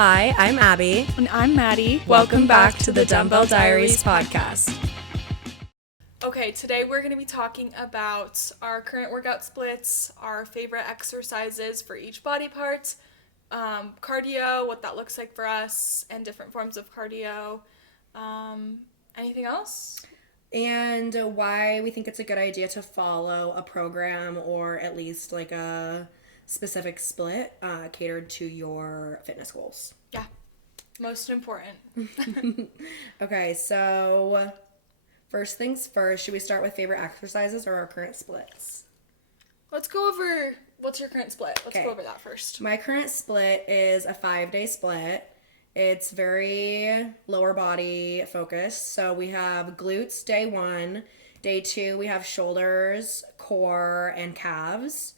Hi, I'm Abbie. And I'm Maddie. Welcome back to the Dumbbell Diaries podcast. Okay, today we're going to be talking about our current workout splits, our favorite exercises for each body part, cardio, what that looks like for us, and different forms of cardio. Anything else? And why we think it's a good idea to follow a program or at least like a specific split catered to your fitness goals. Yeah, most important. Okay, so first things first, should we start with favorite exercises or our current splits? Let's go over, what's your current split? Let's go over that first. My current split is a 5-day split. It's very lower body focused. So we have glutes day 1. Day 2, we have shoulders, core, and calves.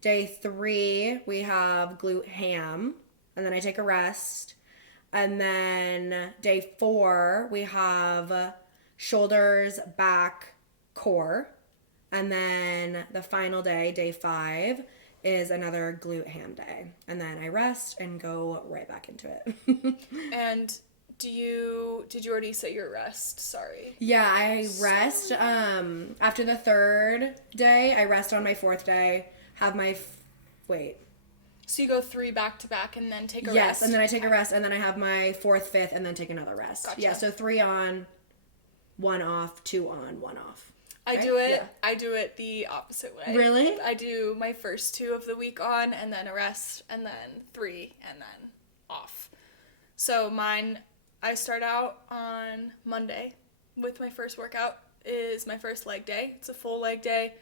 Day 3, we have glute ham. And then I take a rest. And then day 4, we have shoulders, back, core. And then the final day, day 5, is another glute ham day. And then I rest and go right back into it. And did you already say your rest? Sorry. Yeah, I rest after the 3rd day. I rest on my 4th day. Have my So you go 3 back to back and then take a rest? Yes, and then I take a rest, and then I have my 4th, 5th, and then take another rest. Gotcha. Yeah, so 3 on, 1 off, 2 on, 1 off. I right? do it. Yeah. I do it the opposite way. Really? I do my first 2 of the week on, and then a rest, and then 3, and then off. So mine, I start out on Monday with my first workout. Is my first leg day. It's a full leg day.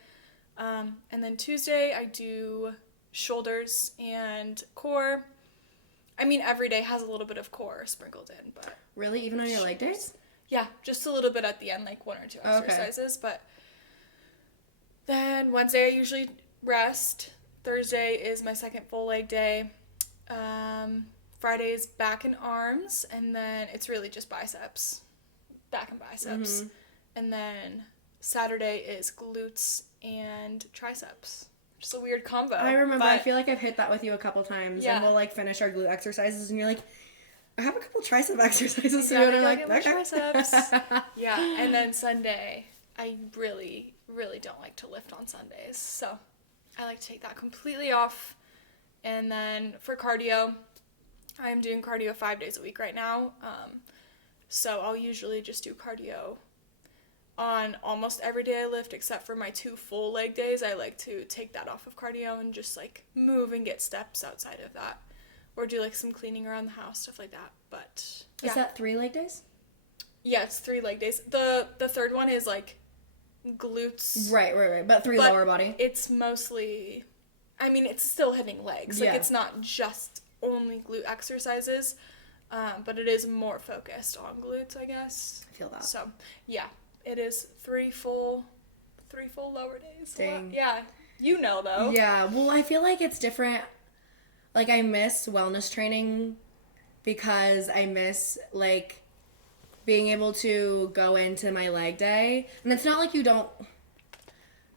And then Tuesday I do shoulders and core. I mean, every day has a little bit of core sprinkled in, but... Really? Even on your leg days? Yeah, just a little bit at the end, like 1 or 2 exercises. Okay. But then Wednesday I usually rest. Thursday is my second full leg day. Friday is back and arms, and then it's really just biceps. Back and biceps. Mm-hmm. And then Saturday is glutes and triceps. Just a weird combo. I remember. I feel like I've hit that with you a couple times. Yeah. And we'll like finish our glute exercises, and you're like, I have a couple tricep exercises. Exactly, and I'm like, get my triceps. Yeah, and then Sunday, I really, really don't like to lift on Sundays. So I like to take that completely off. And then for cardio, I'm doing cardio 5 days a week right now. So I'll usually just do cardio on almost every day I lift, except for my 2 full leg days. I like to take that off of cardio and just like move and get steps outside of that, or do like some cleaning around the house, stuff like that. But yeah. Is that 3 leg days? Yeah, it's 3 leg days. The third one is like glutes. Right. But 3 lower body. It's mostly, I mean, it's still hitting legs. Like it's not just only glute exercises, but it is more focused on glutes, I guess. I feel that. So yeah. It is 3 full lower days. Dang. Yeah, you know though. Yeah, well, I feel like it's different. Like, I miss wellness training because I miss, like, being able to go into my leg day. And it's not like you don't...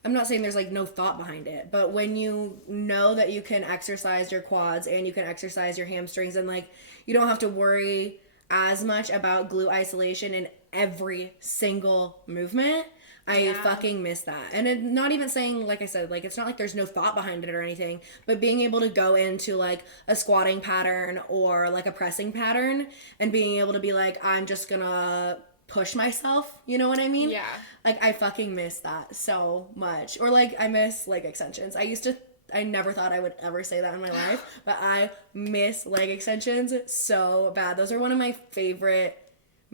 I'm not saying there's, like, no thought behind it. But when you know that you can exercise your quads and you can exercise your hamstrings and, like, you don't have to worry as much about glute isolation in every single movement, I fucking miss that. And not even saying, like I said, like, it's not like there's no thought behind it or anything, but being able to go into like a squatting pattern or like a pressing pattern and being able to be like, I'm just gonna push myself, you know what I mean? Yeah. Like, I fucking miss that so much. Or like, I miss leg extensions. I never thought I would ever say that in my life, but I miss leg extensions so bad. Those are one of my favorite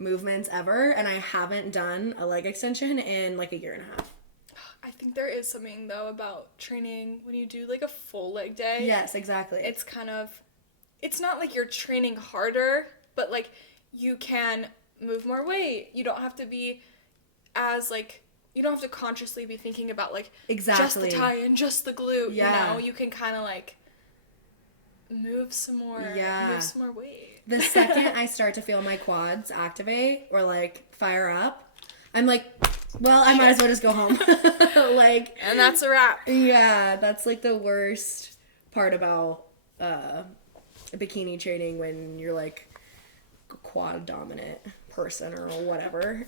movements ever, and I haven't done a leg extension in like 1.5 years. I think there is something though about training when you do like a full leg day. Yes, exactly. It's kind of, it's not like you're training harder, but like you can move more weight. You don't have to be as like, you don't have to consciously be thinking about like just the tie and just the glute. Yeah. You know, you can kind of like move some more weight. The second I start to feel my quads activate or like fire up, I'm like, well, I might as well just go home. Like, and that's a wrap. Yeah, that's like the worst part about bikini training when you're like a quad dominant person or whatever.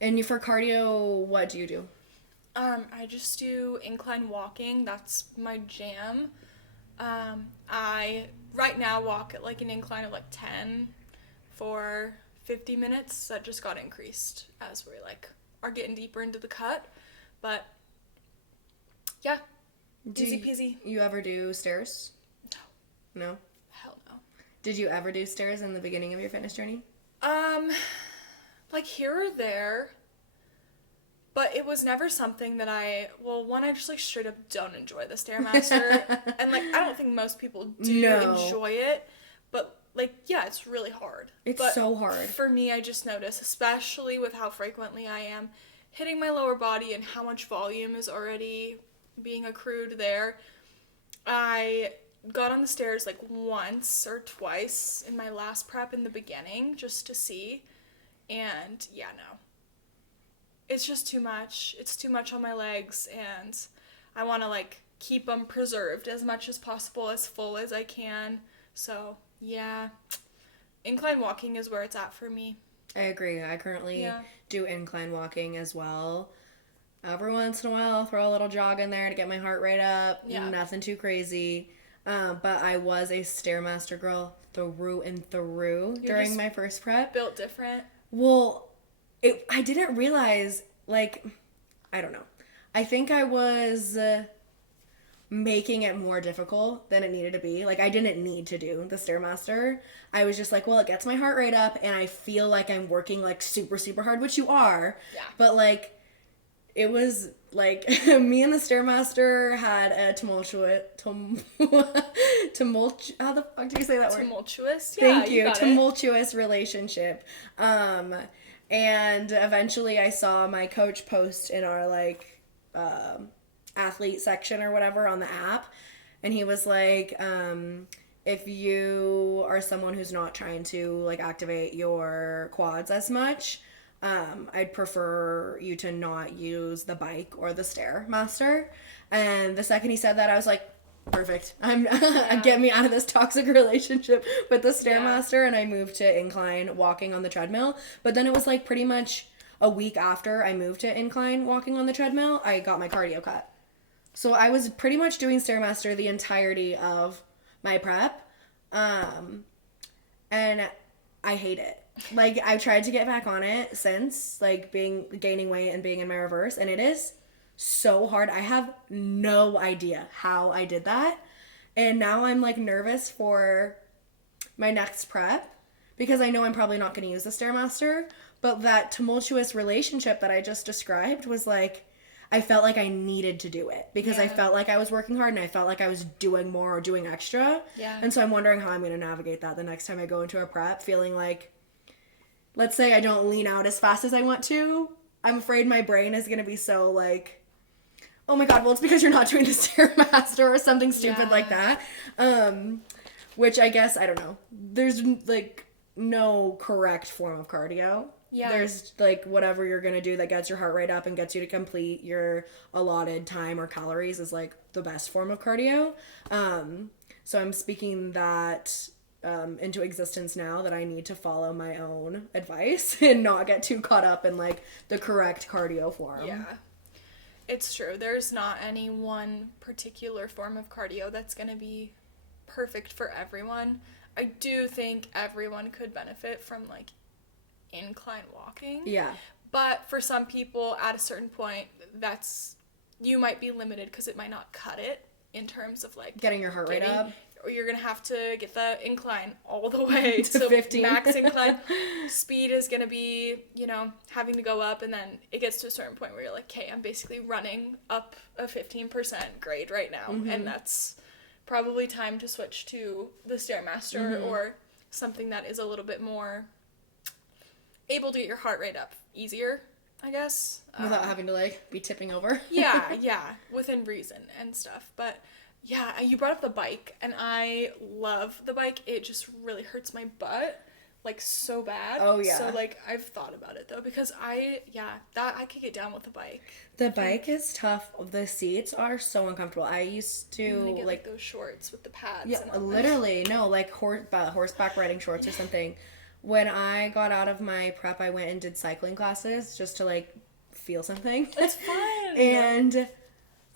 And for cardio, what do you do? I just do incline walking. That's my jam. I right now walk at like an incline of like 10 for 50 minutes. That just got increased as we like are getting deeper into the cut. But yeah, easy peasy. You ever do stairs? No. No? Hell no. Did you ever do stairs in the beginning of your fitness journey? Like here or there. But it was never something that I just like straight up don't enjoy the Stairmaster. And like I don't think most people do enjoy it. But like, yeah, it's really hard. It's so hard. For me, I just notice, especially with how frequently I am hitting my lower body and how much volume is already being accrued there. I got on the stairs like once or twice in my last prep in the beginning just to see. And yeah, no. It's just too much. It's too much on my legs, and I want to like keep them preserved as much as possible, as full as I can. So yeah, incline walking is where it's at for me. I agree. I currently do incline walking as well. Every once in a while, I'll throw a little jog in there to get my heart rate up. Yeah. Nothing too crazy. But I was a Stairmaster girl through and through during my first prep. Built different. Well, I didn't realize, like, I don't know. I think I was making it more difficult than it needed to be. Like, I didn't need to do the Stairmaster. I was just like, well, it gets my heart rate up, and I feel like I'm working, like, super, super hard, which you are. Yeah. But, like, it was, like, me and the Stairmaster had a tumultuous, how the fuck do you say that word? Tumultuous? Yeah, Thank you. Tumultuous relationship. And eventually I saw my coach post in our, like, athlete section or whatever on the app. And he was like, if you are someone who's not trying to, like, activate your quads as much, I'd prefer you to not use the bike or the Stairmaster. And the second he said that, I was like, perfect. Get me out of this toxic relationship with the Stairmaster, and I moved to incline walking on the treadmill. But then it was like pretty much a week after I moved to incline walking on the treadmill, I got my cardio cut. So I was pretty much doing Stairmaster the entirety of my prep. And I hate it. Like, I've tried to get back on it since, like, gaining weight and being in my reverse, and it is so hard. I have no idea how I did that. And now I'm, like, nervous for my next prep because I know I'm probably not going to use the Stairmaster. But that tumultuous relationship that I just described was, like, I felt like I needed to do it because I felt like I was working hard and I felt like I was doing more or doing extra. Yeah. And so I'm wondering how I'm going to navigate that the next time I go into a prep, feeling like, let's say I don't lean out as fast as I want to. I'm afraid my brain is going to be so, like, oh my god, well, it's because you're not doing the Stairmaster or something stupid like that. Which I guess, I don't know. There's, like, no correct form of cardio. Yeah. There's, like, whatever you're going to do that gets your heart rate up and gets you to complete your allotted time or calories is, like, the best form of cardio. So I'm speaking that into existence now, that I need to follow my own advice and not get too caught up in, like, the correct cardio form. Yeah. It's true. There's not any one particular form of cardio that's going to be perfect for everyone. I do think everyone could benefit from, like, incline walking. Yeah. But for some people, at a certain point, you might be limited because it might not cut it in terms of, like, getting your heart rate up. Or you're going to have to get the incline all the way to 15. Max incline. Speed is going to be, having to go up, and then it gets to a certain point where you're like, okay, I'm basically running up a 15% grade right now, and that's probably time to switch to the Stairmaster or something that is a little bit more able to get your heart rate up easier, I guess. Without having to, like, be tipping over. yeah, within reason and stuff, but... Yeah, you brought up the bike, and I love the bike. It just really hurts my butt like so bad. Oh, yeah. So like I've thought about it though, because I could get down with the bike. The bike is tough. The seats are so uncomfortable. I used to get, like those shorts with the pads. Yeah, and literally no, like horseback riding shorts or something. When I got out of my prep, I went and did cycling classes just to like feel something. It's fun. And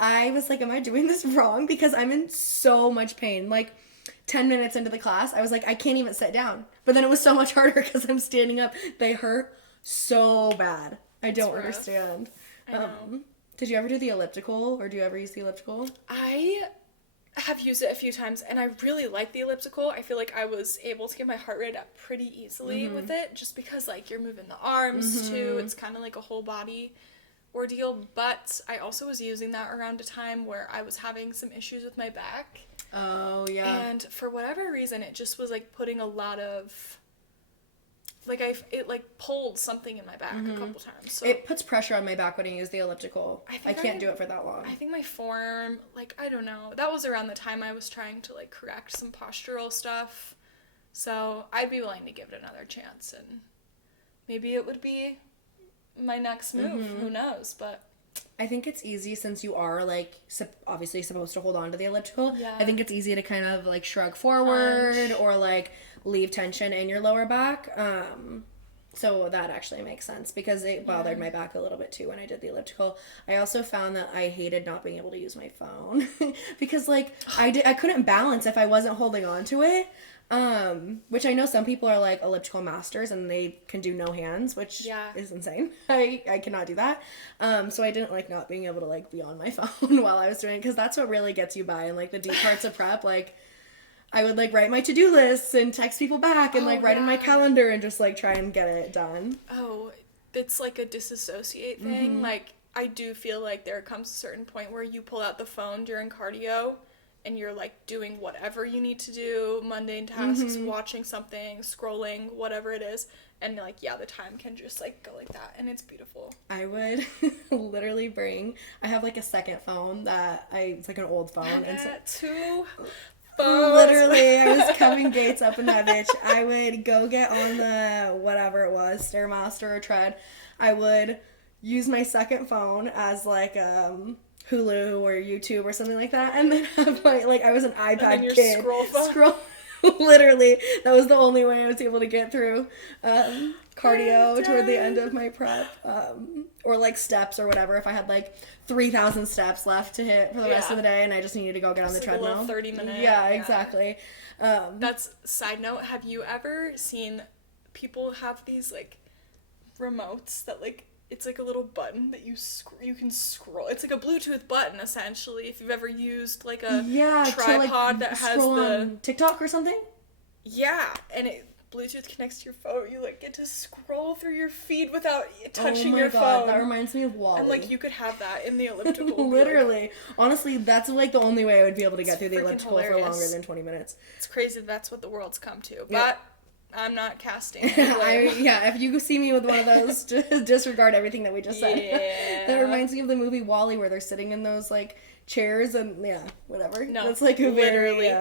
I was like, am I doing this wrong? Because I'm in so much pain. Like 10 minutes into the class, I was like, I can't even sit down. But then it was so much harder because I'm standing up. They hurt so bad. I don't understand. I know. Did you ever do the elliptical, or do you ever use the elliptical? I have used it a few times, and I really like the elliptical. I feel like I was able to get my heart rate up pretty easily with it, just because like you're moving the arms too. It's kind of like a whole body ordeal. But I also was using that around a time where I was having some issues with my back. Oh yeah. And for whatever reason, it just was like putting a lot of like it like pulled something in my back a couple times. So it puts pressure on my back when I use the elliptical. I can't do it for that long. I think my forearm, like, I don't know. That was around the time I was trying to like correct some postural stuff. So I'd be willing to give it another chance, and maybe it would be my next move. Who knows? But I think it's easy, since you are like obviously supposed to hold on to the elliptical. Yeah. I think it's easy to kind of like shrug forward or like leave tension in your lower back. So that actually makes sense, because it bothered my back a little bit too when I did the elliptical. I also found that I hated not being able to use my phone because like I couldn't balance if I wasn't holding on to it. Which I know some people are like elliptical masters and they can do no hands, which is insane. I cannot do that. So I didn't like not being able to like be on my phone while I was doing it, because that's what really gets you by in like the deep parts of prep. Like I would like write my to-do lists and text people back and like write in my calendar and just like try and get it done. Oh, it's like a disassociate thing. Like I do feel like there comes a certain point where you pull out the phone during cardio and you're like doing whatever you need to do, mundane tasks, watching something, scrolling, whatever it is, and like the time can just like go like that, and it's beautiful. I would literally I have like a second phone it's like an old phone, and so two phones. Literally, I was coming gates up in that bitch. I would go get on the whatever it was, Stairmaster or Tread. I would use my second phone as like Hulu or YouTube or something like that, and then have my I was an iPad kid. Scroll. Literally, that was the only way I was able to get through cardio toward the end of my prep, or like steps or whatever. If I had like 3,000 steps left to hit for the rest of the day, and I just needed to go get on the treadmill. A little 30-minute. Yeah, exactly. That's side note. Have you ever seen people have these like remotes that like it's like a little button that you can scroll. It's like a Bluetooth button essentially. If you've ever used like a tripod that has the TikTok or something. Yeah, and Bluetooth connects to your phone. You like get to scroll through your feed without touching your phone. That reminds me of Wall-E. And like you could have that in the elliptical. Literally, honestly, that's like the only way I would be able to get through the elliptical for longer than 20 minutes. It's crazy. That's what the world's come to, but. I'm not casting. If you see me with one of those, just disregard everything that we just said. Yeah. That reminds me of the movie Wall-E, where they're sitting in those like chairs and whatever. No, that's like a very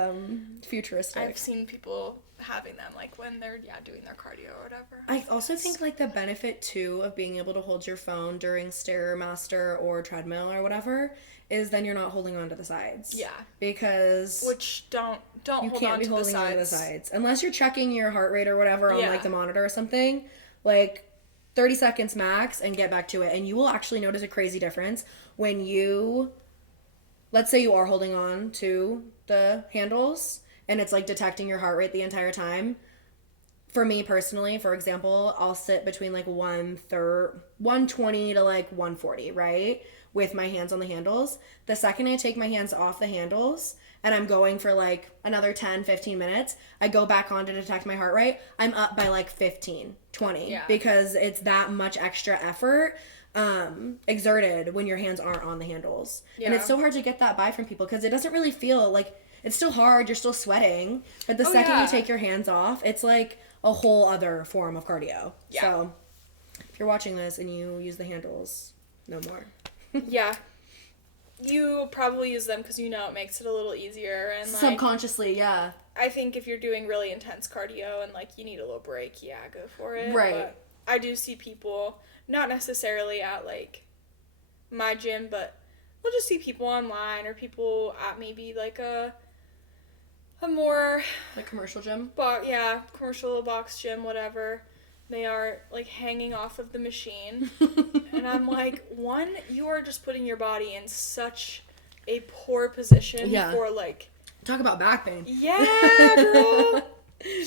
futuristic. I've seen people having them like when they're doing their cardio or whatever. I also think like the benefit too of being able to hold your phone during Stairmaster or treadmill or whatever is then you're not holding on to the sides. Yeah. Because which don't you hold can't on be to holding the on to the sides unless you're checking your heart rate or whatever on like the monitor or something. Like 30 seconds max and get back to it, and you will actually notice a crazy difference when let's say you are holding on to the handles and it's like detecting your heart rate the entire time. For me personally, for example, I'll sit between like 120 to like 140, right? With my hands on the handles. The second I take my hands off the handles and I'm going for like another 10, 15 minutes, I go back on to detect my heart rate, I'm up by like 15, 20 because it's that much extra effort exerted when your hands aren't on the handles. Yeah. And it's so hard to get that by from people because it doesn't really feel like, it's still hard, you're still sweating, but the second you take your hands off, it's like a whole other form of cardio. Yeah. So if you're watching this and you use the handles, no more. Yeah. You probably use them because it makes it a little easier and like, subconsciously, yeah. I think if you're doing really intense cardio and, like, you need a little break, yeah, go for it. Right. But I do see people, not necessarily at, like, my gym, but we'll just see people online or people at maybe, like, a more... Like commercial gym? Commercial box gym, whatever. They are, like, hanging off of the machine. And I'm like, one, you are just putting your body in such a poor position for, like... Talk about back pain. Yeah, girl.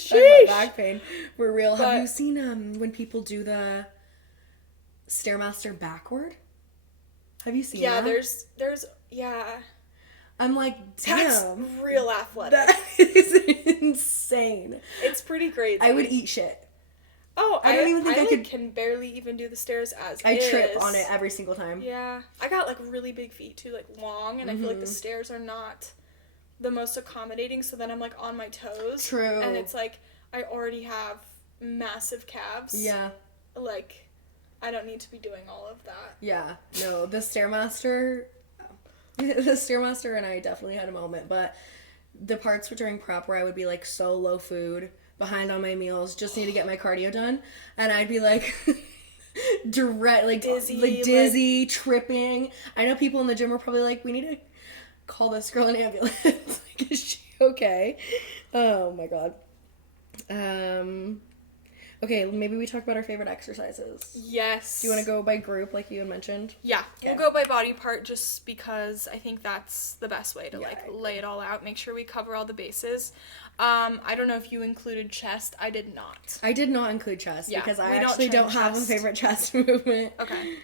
Talk about back pain. We're real. But, have you seen when people do the Stairmaster backward? Have you seen that? There's I'm like, damn. That's real athletic. That is insane. It's pretty crazy. I would eat shit. Oh, I don't even think I could. Can barely even do the stairs as I trip on it every single time. Yeah. I got, like, really big feet, too, like, long, and I feel like the stairs are not the most accommodating, so then I'm, like, on my toes. True. And it's, like, I already have massive calves. Yeah. Like, I don't need to be doing all of that. Yeah. No, the Stairmaster and I definitely had a moment, but the parts during prep where I would be, like, so low food, behind on my meals, just need to get my cardio done, and I'd be, like... dizzy, tripping. I know people in the gym are probably like, we need to call this girl an ambulance. Like, is she okay? Oh my god. Okay, maybe we talk about our favorite exercises. Yes. Do you want to go by group like you had mentioned? Yeah. Okay. We'll go by body part just because I think that's the best way to lay it all out. Make sure we cover all the bases. I don't know if you included chest. I did not. I did not include chest because I actually don't have a chest. favorite chest movement. Okay.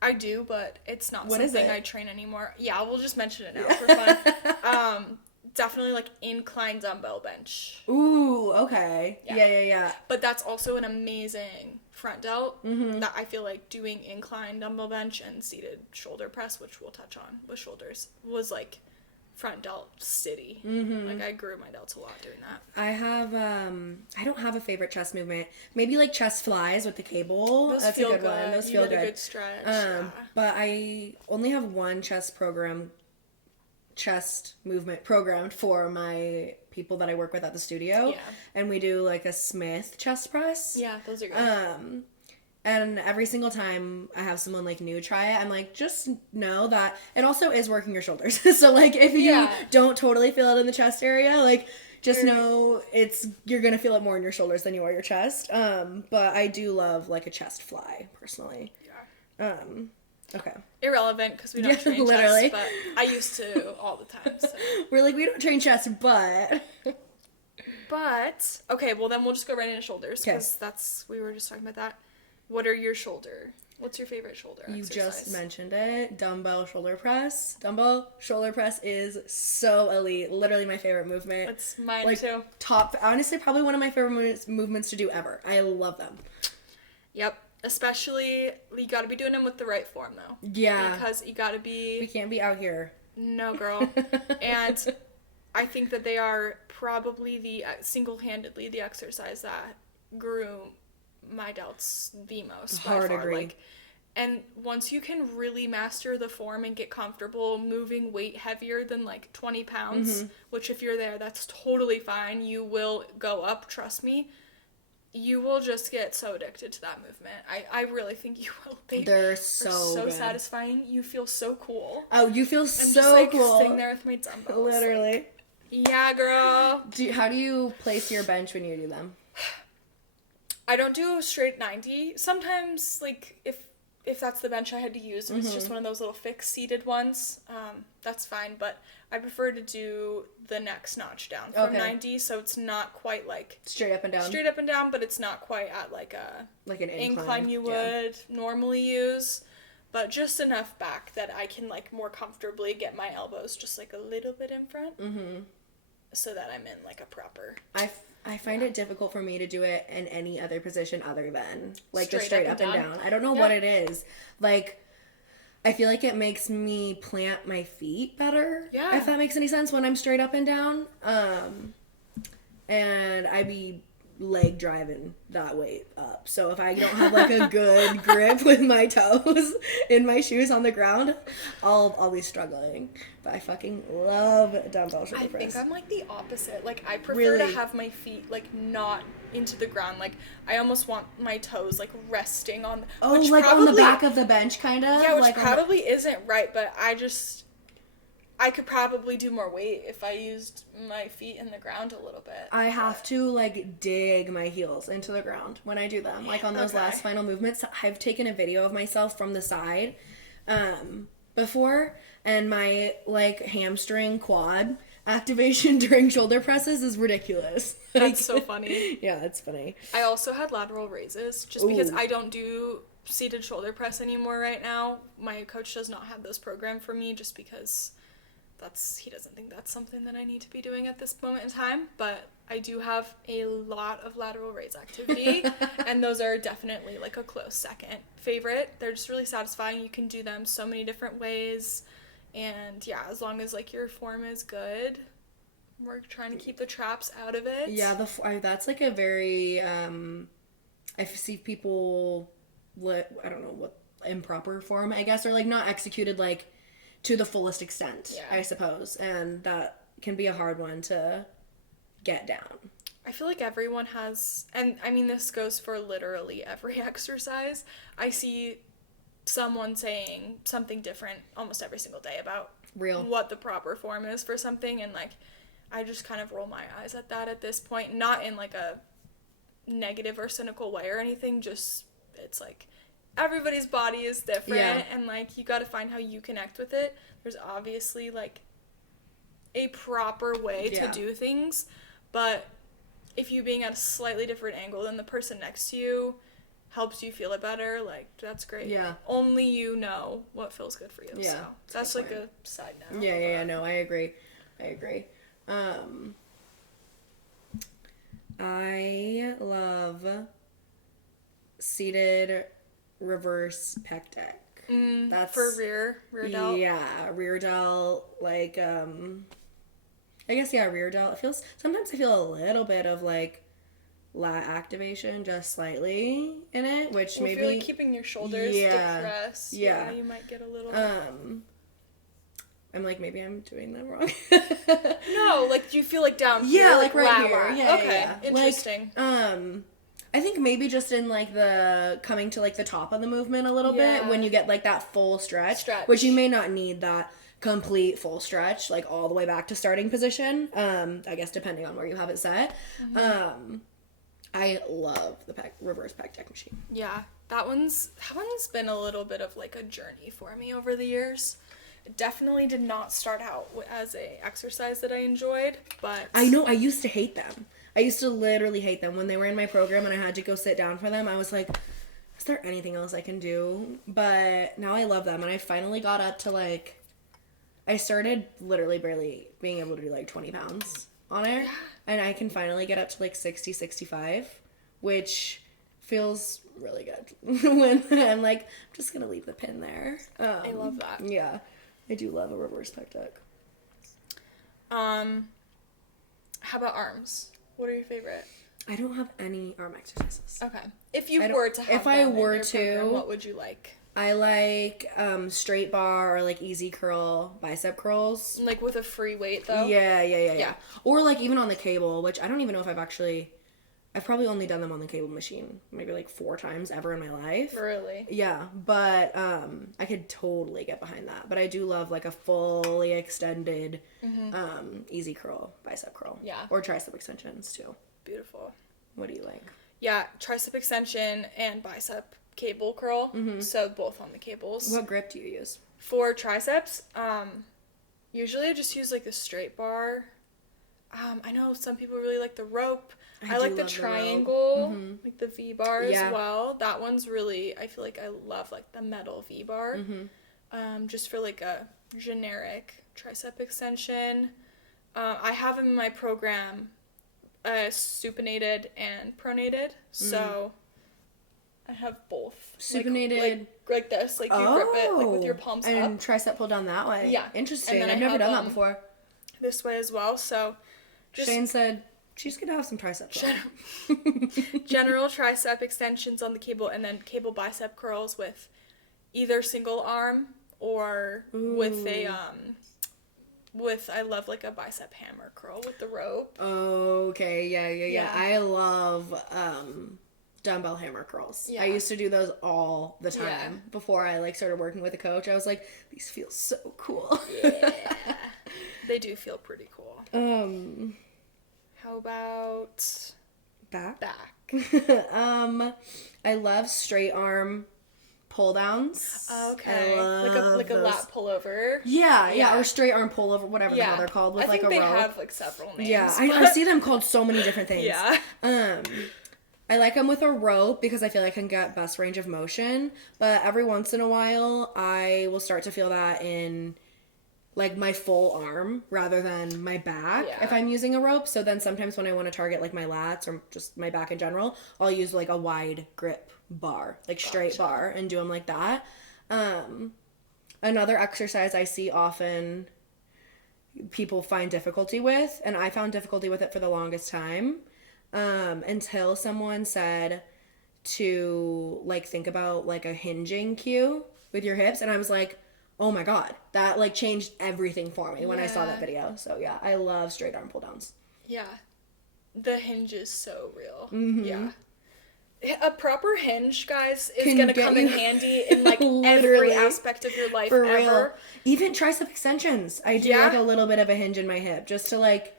I do, but it's not What something I train anymore. Yeah, we'll just mention it now for fun. Definitely, like, incline dumbbell bench. Ooh, okay. Yeah. But that's also an amazing front delt. That I feel like doing incline dumbbell bench and seated shoulder press, which we'll touch on with shoulders, was, like, front delt city. Like, I grew my delts a lot doing that. I have, I don't have a favorite chest movement. Maybe, like, chest flies with the cable. Those That's feel a good one. Those feel good. good. A good stretch. But I only have one chest movement programmed for my people that I work with at the studio. Yeah. And we do, like, a Smith chest press. Yeah, those are good. And every single time I have someone, like, new try it, I'm like, just know that it also is working your shoulders. So, like, if you don't totally feel it in the chest area, like, just know you're gonna feel it more in your shoulders than you are your chest. But I do love, like, a chest fly, personally. Yeah. Okay. Irrelevant, because we don't train literally. chest, but I used to all the time, so. We're like, we don't train chest, but... But, okay, well, then we'll just go right into shoulders, because we were just talking about that. What's your favorite shoulder exercise? You just mentioned it. Dumbbell shoulder press. Dumbbell shoulder press is so elite. Literally my favorite movement. It's mine, like, too. Honestly, probably one of my favorite movements to do ever. I love them. Yep. Especially, you gotta be doing them with the right form, though. Yeah. Because you gotta be... We can't be out here. No, girl. And I think that they are probably single-handedly the exercise that grew my delts the most. Hard by far. agree. Like, and once you can really master the form and get comfortable moving weight heavier than, like, 20 pounds, which if you're there, that's totally fine. You will go up, trust me. You will just get so addicted to that movement. I really think you will. They're so good. Satisfying. You feel so cool. Oh, you feel I'm so just, like, cool. sitting there with my dumbbells. Literally. Like, yeah, girl. How do you place your bench when you do them? I don't do a straight 90. Sometimes, like, if that's the bench I had to use, if it's just one of those little fixed seated ones, that's fine. But I prefer to do the next notch down from 90, so it's not quite, like... Straight up and down, but it's not quite at, like, an incline you would normally use. But just enough back that I can, like, more comfortably get my elbows just, like, a little bit in front. So that I'm in, like, a proper... I find it difficult for me to do it in any other position other than, like, the straight up and down. I don't know what it is. Like, I feel like it makes me plant my feet better. Yeah. If that makes any sense when I'm straight up and down. And I be leg driving that weight up. So if I don't have like a good grip with my toes in my shoes on the ground, I'll be struggling. But I fucking love dumbbell shoulder press. I think I'm like the opposite. Like I prefer Really? to have my feet like not into the ground. Like I almost want my toes like resting on. Oh, like probably, on the back of the bench, kind of. Yeah, which like probably isn't right, but I could probably do more weight if I used my feet in the ground a little bit. I have to, like, dig my heels into the ground when I do them. Like, on those last final movements. I've taken a video of myself from the side before, and my, like, hamstring quad activation during shoulder presses is ridiculous. Like, That's so funny. Yeah, it's funny. I also had lateral raises, just because I don't do seated shoulder press anymore right now. My coach does not have those programmed for me, just because... he doesn't think that's something that I need to be doing at this moment in time, but I do have a lot of lateral raise activity, and those are definitely like a close second favorite. They're just really satisfying. You can do them so many different ways, and yeah, as long as like your form is good, we're trying to keep the traps out of it. Yeah, that's like a very, I see people, I don't know what, improper form, I guess, or like not executed like to the fullest extent, I suppose. And that can be a hard one to get down. I feel like everyone has, and I mean, this goes for literally every exercise. I see someone saying something different almost every single day about what the proper form is for something. And like, I just kind of roll my eyes at that at this point. Not in like a negative or cynical way or anything. Just, it's like, everybody's body is different, and like you got to find how you connect with it. There's obviously like a proper way to do things, but if you being at a slightly different angle than the person next to you helps you feel it better, like that's great. Yeah. Only you know what feels good for you. Yeah. So that's like a side note. Yeah, no, I agree. I love seated reverse pec deck. That's for rear delt. Yeah, rear delt, like I guess rear delt. Sometimes I feel a little bit of like lat activation, just slightly in it, which maybe if you're like keeping your shoulders depressed. Yeah, you might get a little. I'm like, maybe I'm doing that wrong. No, like do you feel like down here? Yeah, like right here. Yeah, okay, interesting. Like, I think maybe just in, like, the coming to, like, the top of the movement a little bit, when you get, like, that full stretch, which you may not need that complete full stretch, like, all the way back to starting position, I guess depending on where you have it set. I love the reverse pec deck machine. Yeah, that one's been a little bit of, like, a journey for me over the years. It definitely did not start out as a exercise that I enjoyed, but... I know, I used to hate them. I used to literally hate them when they were in my program and I had to go sit down for them. I was like, is there anything else I can do? But now I love them, and I finally got up to like, I started literally barely being able to do like 20 pounds on it, and I can finally get up to like 60, 65, which feels really good when I'm like, I'm just gonna leave the pin there. I love that. Yeah, I do love a reverse pec deck. How about arms? What are your favorite? I don't have any arm exercises. Okay. If you were to have program, what would you like? I like straight bar or like easy curl bicep curls. Like with a free weight though? Yeah. Or like even on the cable, which I don't even know if I've probably only done them on the cable machine maybe like 4 times ever in my life. Really? Yeah, but I could totally get behind that. But I do love like a fully extended easy curl, bicep curl. Yeah. Or tricep extensions too. Beautiful. What do you like? Yeah, tricep extension and bicep cable curl. So both on the cables. What grip do you use? For triceps, usually I just use like the straight bar. I know some people really like the rope. I like the triangle, like the V-bar as well. That one's really, I feel like I love like the metal V-bar. Just for like a generic tricep extension. I have in my program supinated and pronated, so I have both. Supinated? Like this, like you grip it like with your palms up. And tricep pull down that way. Yeah. Interesting. I've never done that before. This way as well, so... Shane said She's gonna have some tricep. General tricep extensions on the cable, and then cable bicep curls with either single arm or with a I love like a bicep hammer curl with the rope. Okay, yeah. I love dumbbell hammer curls. Yeah. I used to do those all the time before I like started working with a coach. I was like, these feel so cool. Yeah. They do feel pretty cool. How about back? Back. I love straight arm pull downs. Okay. Like a lat pullover. Yeah, or straight arm pullover, whatever the hell they're called, with like a rope. I think they have like several names. Yeah, I see them called so many different things. Yeah. I like them with a rope because I feel like I can get best range of motion, but every once in a while I will start to feel that in like my full arm rather than my back if I'm using a rope. So then sometimes when I want to target like my lats or just my back in general, I'll use like a wide grip bar, like straight bar, and do them like that. Another exercise I see often people find difficulty with, and I found difficulty with it for the longest time, until someone said to like think about like a hinging cue with your hips, and I was like, oh my god, that like changed everything for me when I saw that video. So yeah, I love straight arm pull downs. Yeah, the hinge is so real. Mm-hmm. Yeah, a proper hinge, guys, is gonna come in handy in like every aspect of your life for ever. Real. Even tricep extensions, I do like a little bit of a hinge in my hip just to like,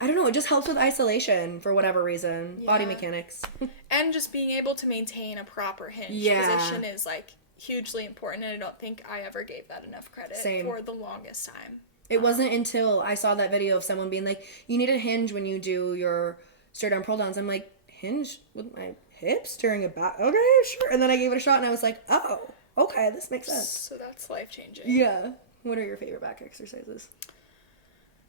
I don't know, it just helps with isolation for whatever reason. Body mechanics. And just being able to maintain a proper hinge position is like hugely important, and I don't think I ever gave that enough credit for the longest time. It wasn't until I saw that video of someone being like, you need a hinge when you do your straight arm pull downs. I'm like, hinge with my hips during a back? Okay, sure. And then I gave it a shot and I was like, oh, okay, this makes sense. So that's life-changing. Yeah. What are your favorite back exercises?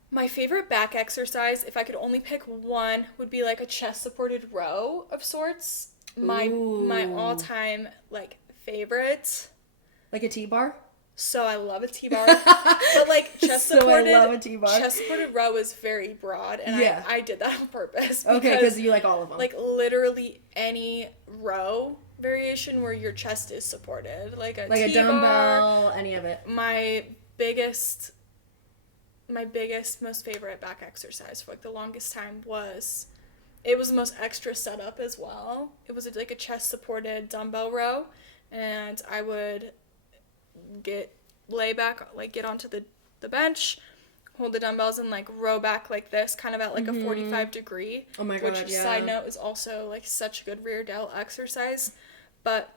My favorite back exercise, if I could only pick one, would be like a chest-supported row of sorts. My all-time like favorite. Like a T-bar? So I love a T-bar. But like chest-supported, I love a T-bar. Chest-supported row is very broad, and I did that on purpose. Okay, because you like all of them. Like literally any row variation where your chest is supported. Like a T-bar, a dumbbell, any of it. My biggest, most favorite back exercise for like the longest time was, it was the most extra setup as well. It was like a chest-supported dumbbell row, and I would lay back, like get onto the bench, hold the dumbbells, and like row back like this, kind of at like a 45 degree. Oh my god, which, side note, is also like such a good rear delt exercise. But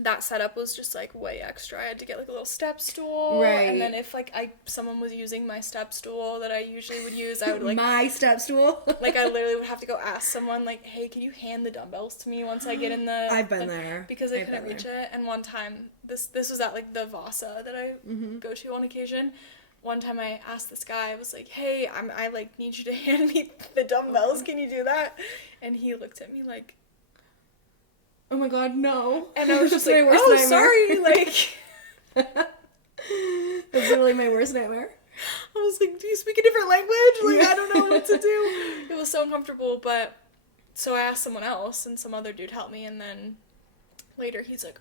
that setup was just like way extra. I had to get like a little step stool, and then if like someone was using my step stool that I usually would use, I would like my step stool. Like I literally would have to go ask someone like, hey, can you hand the dumbbells to me once I get in the I've been there because I couldn't reach it. And one time this was at like the Vasa that I go to on occasion. One time I asked this guy, I was like, hey, I like need you to hand me the dumbbells, can you do that? And he looked at me like, oh my god, no. And I was just like, oh, nightmare. Sorry, like. That's literally my worst nightmare. I was like, do you speak a different language? Like, I don't know what to do. It was so uncomfortable, but, so I asked someone else, and some other dude helped me, and then later he's like,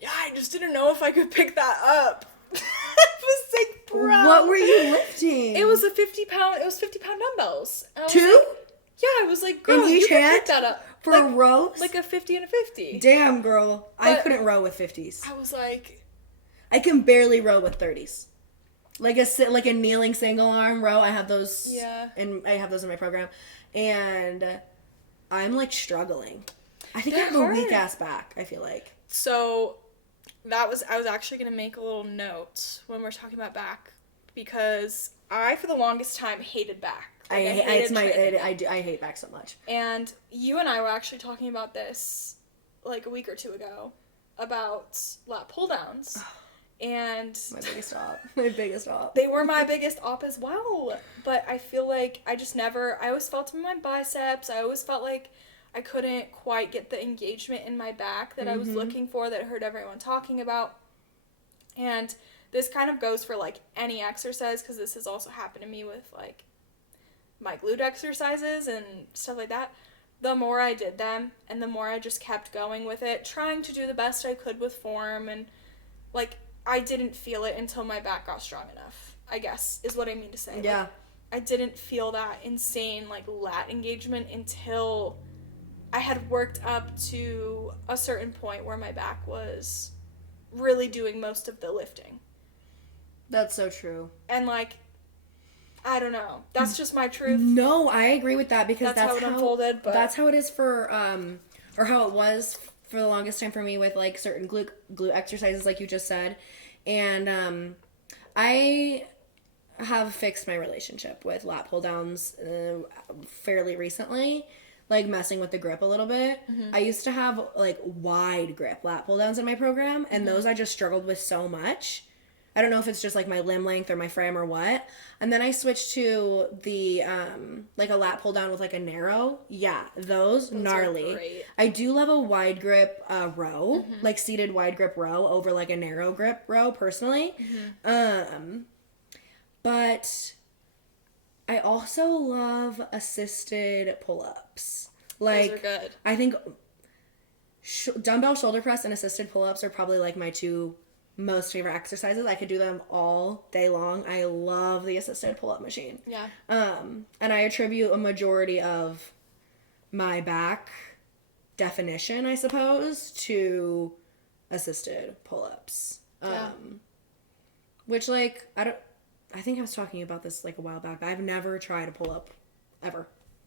yeah, I just didn't know if I could pick that up. I was like, bro. What were you lifting? It was 50-pound dumbbells. Two? Yeah, I was like, girl, you can pick that up. For a row? Like a 50 and a 50. Damn, girl. But I couldn't row with 50s. I was like, I can barely row with 30s. Like a kneeling single arm row. I have those. Yeah. And I have those in my program. And I'm like struggling. I think I have hard. a weak ass back, I feel like. So I was actually going to make a little note when we're talking about back, because I, for the longest time, hated back. Like, I hate back so much. And you and I were actually talking about this like a week or two ago about lat pull downs. And my biggest op. They were my biggest op as well. But I feel like I always felt in my biceps. I always felt like I couldn't quite get the engagement in my back that I was looking for, that I heard everyone talking about. And this kind of goes for like any exercise, because this has also happened to me with like my glute exercises and stuff like that, the more I did them and the more I just kept going with it, trying to do the best I could with form, and like I didn't feel it until my back got strong enough, I guess is what I mean to say. Yeah. Like, I didn't feel that insane like lat engagement until I had worked up to a certain point where my back was really doing most of the lifting. That's so true. And like, I don't know. That's just my truth. No, I agree with that because that's how it unfolded. But that's how it is for or how it was for the longest time for me with like certain glute exercises, like you just said, and I have fixed my relationship with lat pull downs fairly recently, like messing with the grip a little bit. Mm-hmm. I used to have like wide grip lat pull downs in my program, and those I just struggled with so much. I don't know if it's just like my limb length or my frame or what. And then I switched to the like a lat pull down with like a narrow. Yeah, those gnarly. I do love a wide grip row, like seated wide grip row over like a narrow grip row personally. But I also love assisted pull-ups. Like, those are good. I think dumbbell shoulder press and assisted pull-ups are probably like my two most favorite exercises. I could do them all day long. I love the assisted pull-up machine. Yeah. And I attribute a majority of my back definition, I suppose, to assisted pull-ups. Which, like, I think I was talking about this, like, a while back. I've never tried a pull-up, ever.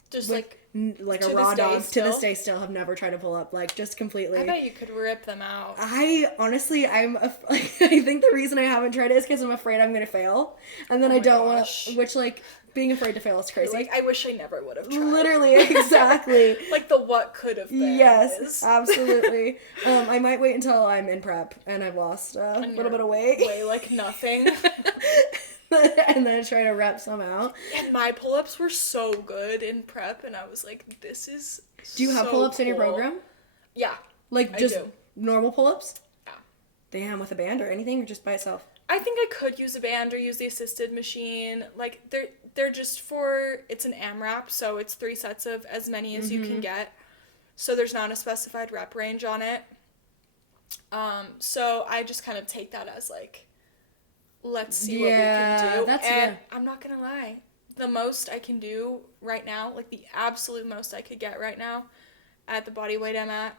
Just, like a raw dog. To this day, still have never tried to pull up, like, just completely. I bet you could rip them out. I think the reason I haven't tried it is because I'm afraid I'm going to fail. And then I don't want to, which, like, being afraid to fail is crazy. Like, I wish I never would have tried. Literally, exactly. Like the what could have been. Yes, absolutely. I might wait until I'm in prep and I've lost a little bit of weight. Weigh like nothing. And then try to rep some out. And my pull-ups were so good in prep, and I was like, this is Do you have pull-ups in your program? Yeah. Like, just normal pull-ups? Yeah. Damn, with a band or anything, or just by itself? I think I could use a band or use the assisted machine. Like, they're just for, it's an AMRAP, so it's 3 sets of as many as you can get. So there's not a specified rep range on it. So I just kind of take that as, like, let's see what we can do. And I'm not gonna lie, the most I can do right now, like the absolute most I could get right now at the body weight I'm at,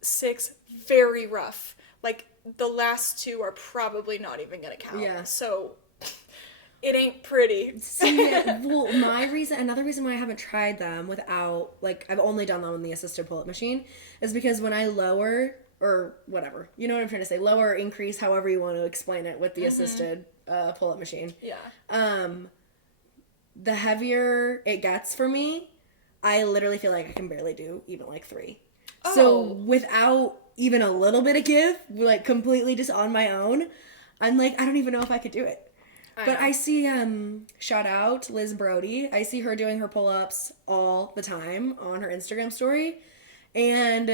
6, very rough. Like the last 2 are probably not even gonna count. Yeah. So it ain't pretty. See, well, another reason why I haven't tried them without, like, I've only done them on the assisted pull-up machine is because when I lower, or whatever, you know what I'm trying to say, lower or increase, however you want to explain it with the assisted pull-up machine. Yeah. The heavier it gets for me, I literally feel like I can barely do even like 3. Oh. So without even a little bit of give, like completely just on my own, I'm like, I don't even know if I could do it. But I see, shout out Liz Brody. I see her doing her pull-ups all the time on her Instagram story. And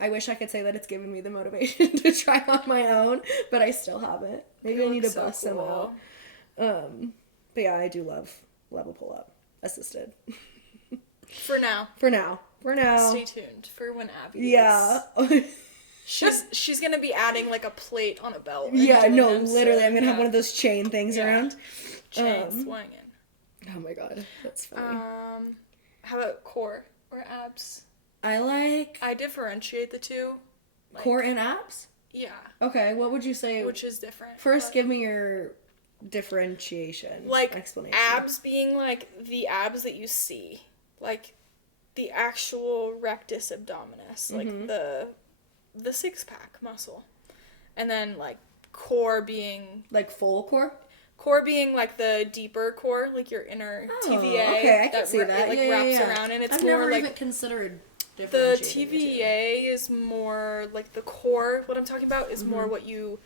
I wish I could say that it's given me the motivation to try on my own, but I still haven't. Maybe I need to bust some out. But yeah, I do love a pull-up. Assisted. For now. Stay tuned for when Abbie She's gonna be adding like a plate on a belt. Yeah, no, literally, I'm gonna have one of those chain things around. Chain swinging. Oh my god, that's funny. How about core or abs? I differentiate the two. Like, core and abs? Yeah. Okay, what would you say? Which is different. First, give me your differentiation. Like, explanation. Abs being like the abs that you see. Like, the actual rectus abdominis. Like, the 6-pack muscle. And then, like, core being... Like, full core? Core being, like, the deeper core, like your inner TVA. Okay, I can see that. It, like, wraps around, and it's I've more, never like... even considered the TVA is more, like, the core, what I'm talking about, is more what you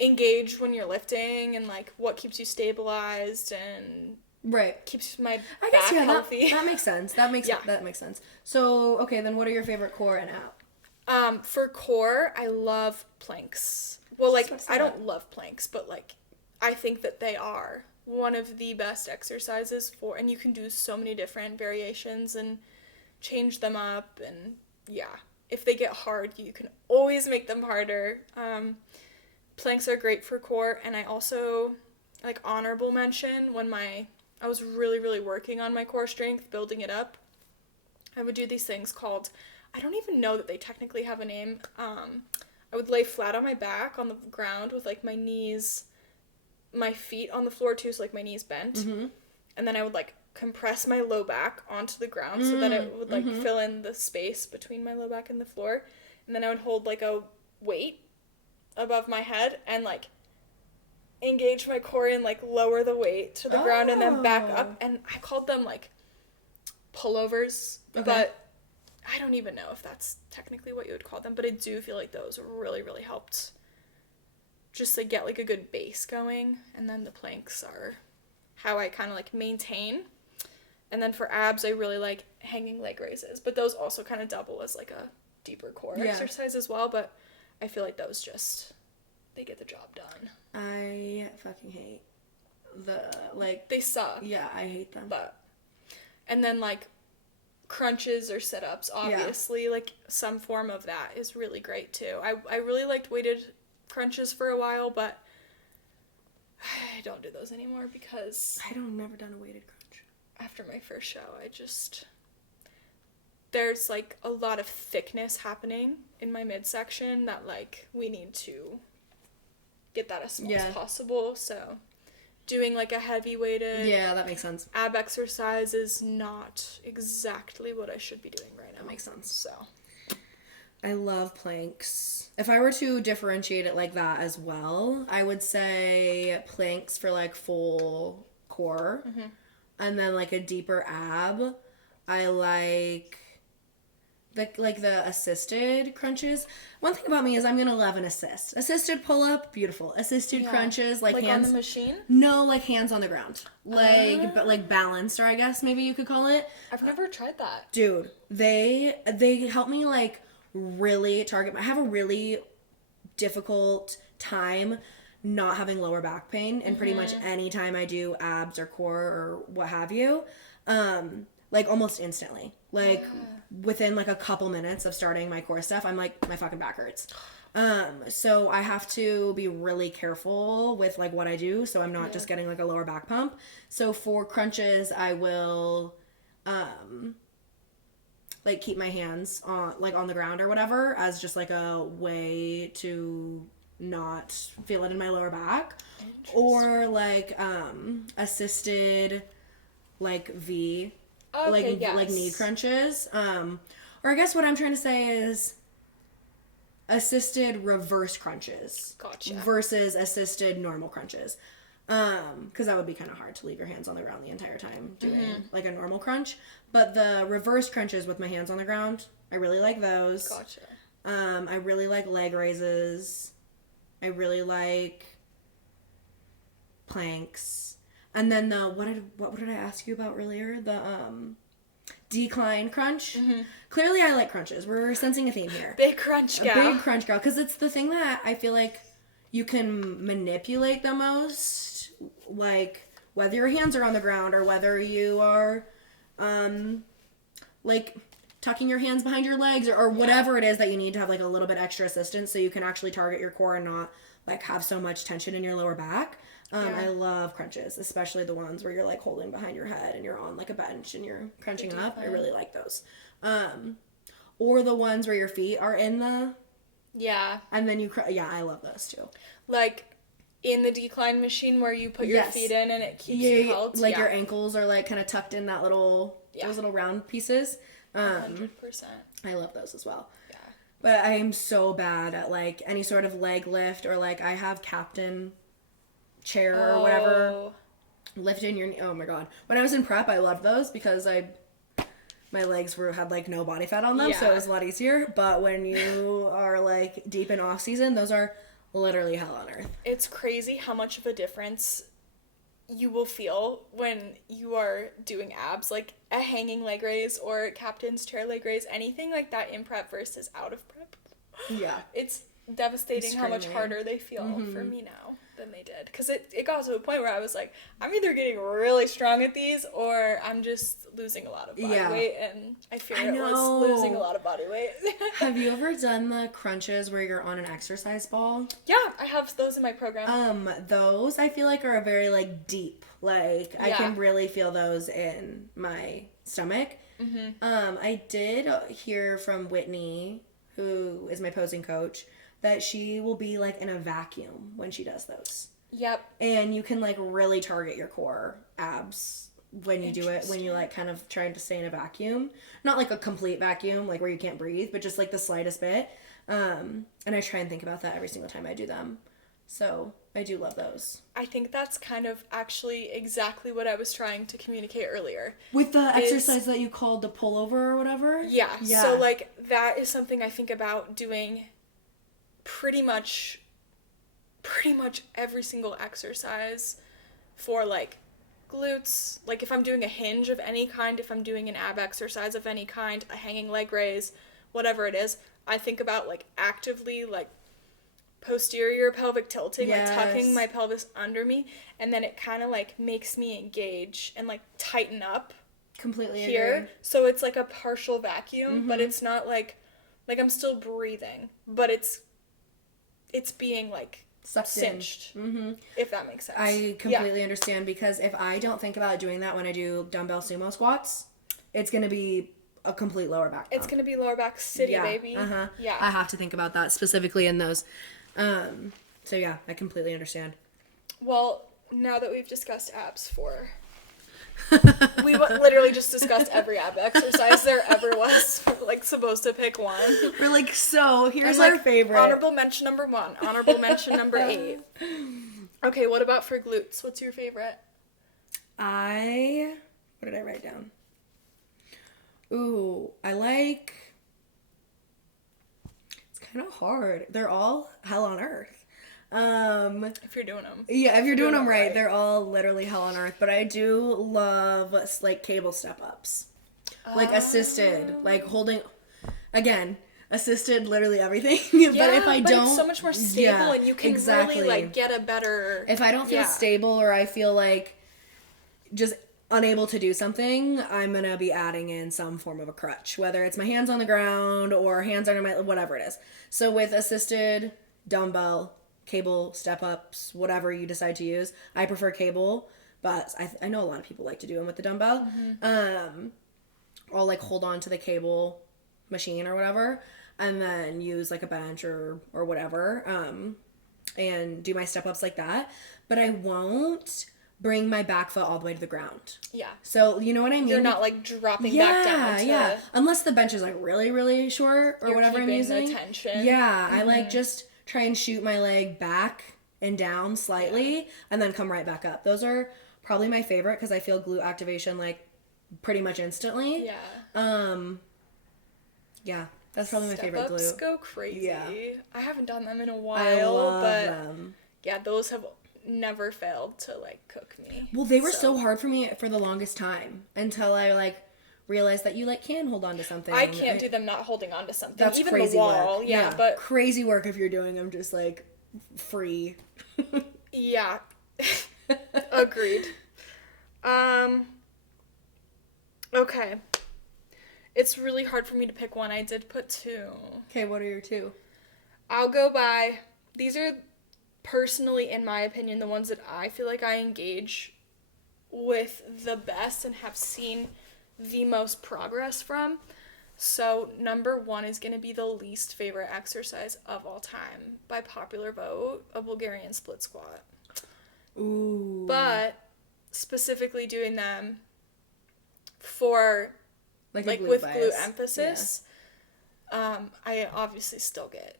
engage when you're lifting, and, like, what keeps you stabilized, and... Right. Keeps my back healthy. That makes sense. That makes sense. So, okay, then what are your favorite core and ab? For core, I love planks. Well, like, I don't love planks, but, like, I think that they are, one of the best exercises for, and you can do so many different variations and change them up, and yeah, if they get hard, you can always make them harder. Planks are great for core, and I also, like, honorable mention, when I was really, really working on my core strength, building it up, I would do these things called, I don't even know that they technically have a name. I would lay flat on my back on the ground with, like, my knees, my feet on the floor too, so, like, my knees bent. Mm-hmm. And then I would, like, compress my low back onto the ground so that it would, like, fill in the space between my low back and the floor. And then I would hold, like, a weight above my head and, like, engage my core and, like, lower the weight to the ground and then back up. And I called them, like, pullovers. Okay. But I don't even know if that's technically what you would call them. But I do feel like those really, really helped just, like, get, like, a good base going. And then the planks are how I kind of, like, maintain. And then for abs, I really like hanging leg raises. But those also kind of double as, like, a deeper core exercise as well. But I feel like those just, they get the job done. I fucking hate like... They suck. Yeah, I hate them. And then, like, crunches or sit-ups, obviously. Like, some form of that is really great, too. I really liked weighted crunches for a while, but I don't do those anymore because... never done a weighted crunch. After my first show, there's, like, a lot of thickness happening in my midsection that, like, we need to get that as small as possible. So doing, like, a heavy weighted that makes sense. Ab exercise is not exactly what I should be doing right now. That makes sense. So I love planks. If I were to differentiate it like that as well, I would say planks for, like, full core, and then, like, a deeper ab. I like the assisted crunches. One thing about me is I'm gonna love an assist. Assisted pull up, beautiful. Assisted crunches, like hands on the machine. No, like hands on the ground, but like balanced, or I guess maybe you could call it. I've never tried that. Dude, they help me, like, really target. I have a really difficult time not having lower back pain, and pretty much any time I do abs or core or what have you, like, almost instantly. Like, within, like, a couple minutes of starting my core stuff, I'm like, my fucking back hurts. So I have to be really careful with, like, what I do, so I'm not just getting, like, a lower back pump. So for crunches, I will, like, keep my hands on, like, on the ground or whatever, as just, like, a way to not feel it in my lower back. Or, like, assisted, like, V, like knee crunches. Or I guess what I'm trying to say is assisted reverse crunches. Gotcha. Versus assisted normal crunches. Because that would be kind of hard to leave your hands on the ground the entire time doing, like, a normal crunch. But the reverse crunches with my hands on the ground, I really like those. Gotcha. I really like leg raises. I really like planks. And then what did I ask you about earlier? The decline crunch. Clearly I like crunches. We're sensing a theme here. Big crunch gal. A big crunch girl. Because it's the thing that I feel like you can manipulate the most. Like, whether your hands are on the ground or whether you are, like, tucking your hands behind your legs or whatever it is that you need to have, like, a little bit extra assistance so you can actually target your core and not, like, have so much tension in your lower back. I love crunches, especially the ones where you're, like, holding behind your head and you're on, like, a bench and you're crunching up. I really like those. Or the ones where your feet are in the... Yeah. And then you... I love those, too. Like, in the decline machine where you put your feet in and it keeps you held? Like, your ankles are, like, kind of tucked in that little... Those little round pieces. 100%. I love those as well. Yeah. But I'm so bad at, like, any sort of leg lift or, like, I have captain... chair or whatever, lifting your knee. Oh my god, when I was in prep I loved those because my legs had, like, no body fat on them, so it was a lot easier. But when you are, like, deep in off season, those are literally hell on earth. It's crazy how much of a difference you will feel when you are doing abs, like a hanging leg raise or captain's chair leg raise, anything like that in prep versus out of prep. It's devastating how much harder they feel for me now. than they did. Because it got to a point where I was like, I'm either getting really strong at these or I'm just losing a lot of body weight, and I fear it was losing a lot of body weight. Have you ever done the crunches where you're on an exercise ball? Yeah, I have those in my program. Those I feel like are very like deep. Like I can really feel those in my stomach. I did hear from Whitney, who is my posing coach, that she will be like in a vacuum when she does those. Yep. And you can like really target your core abs when you do it, when you like kind of trying to stay in a vacuum. Not like a complete vacuum, like where you can't breathe, but just like the slightest bit. And I try and think about that every single time I do them. So I do love those. I think that's kind of actually exactly what I was trying to communicate earlier. With the exercise that you called the pullover or whatever? Yeah. So like that is something I think about doing pretty much every single exercise for like glutes. Like if I'm doing a hinge of any kind, if I'm doing an ab exercise of any kind, a hanging leg raise, whatever it is, I think about like actively like posterior pelvic tilting, like tucking my pelvis under me, and then it kind of like makes me engage and like tighten up completely here. Agree. So it's like a partial vacuum, but it's not like I'm still breathing, but it's being like sucked cinched, if that makes sense. I completely understand, because if I don't think about doing that when I do dumbbell sumo squats, it's going to be a complete lower back pump. It's going to be lower back city, baby. Yeah. I have to think about that specifically in those. So yeah, I completely understand. Well, now that we've discussed abs we literally just discussed every ab exercise there ever was. We're like supposed to pick one. We're like, so here's our like, favorite. Honorable mention number 1. Honorable mention number 8. Okay, what about for glutes? What's your favorite? What did I write down? Ooh, I like... It's kind of hard. They're all hell on earth. If you're doing them. Yeah, if you're doing them right, they're all literally hell on earth. But I do love, like, cable step-ups. Like, assisted. Like, holding... Again, assisted literally everything. Yeah, but if I don't... it's so much more stable, and you can really, like, get a better... If I don't feel stable, or I feel like just unable to do something, I'm gonna be adding in some form of a crutch. Whether it's my hands on the ground, or hands under my... whatever it is. So with assisted dumbbell... cable step-ups, whatever you decide to use. I prefer cable, but I know a lot of people like to do them with the dumbbell. I'll like hold on to the cable machine or whatever, and then use like a bench or whatever, and do my step-ups like that. But I won't bring my back foot all the way to the ground. Yeah. So you know what I mean? You're not like dropping back down. Yeah. Unless the bench is like really, really short or whatever I'm using. The tension. Yeah. I like just try and shoot my leg back and down slightly, and then come right back up. Those are probably my favorite, because I feel glute activation like pretty much instantly. Yeah. Yeah, that's probably my favorite glute. Step-ups go crazy. Yeah. I haven't done them in a while, I love but them. Yeah, those have never failed to like cook me. Well, they were so hard for me for the longest time, until I like realize that you like can hold on to something. I can't do them not holding on to something. That's even crazy the wall. work. Yeah, but crazy work if you're doing them just like free. Yeah. Agreed. Okay. It's really hard for me to pick one. I did put 2. Okay, what are your 2? I'll go by, these are personally, in my opinion, the ones that I feel like I engage with the best and have seen the most progress from. So number 1 is going to be the least favorite exercise of all time, by popular vote, a Bulgarian split squat. Ooh. But specifically doing them for like glute with bias. Glute emphasis, I obviously still get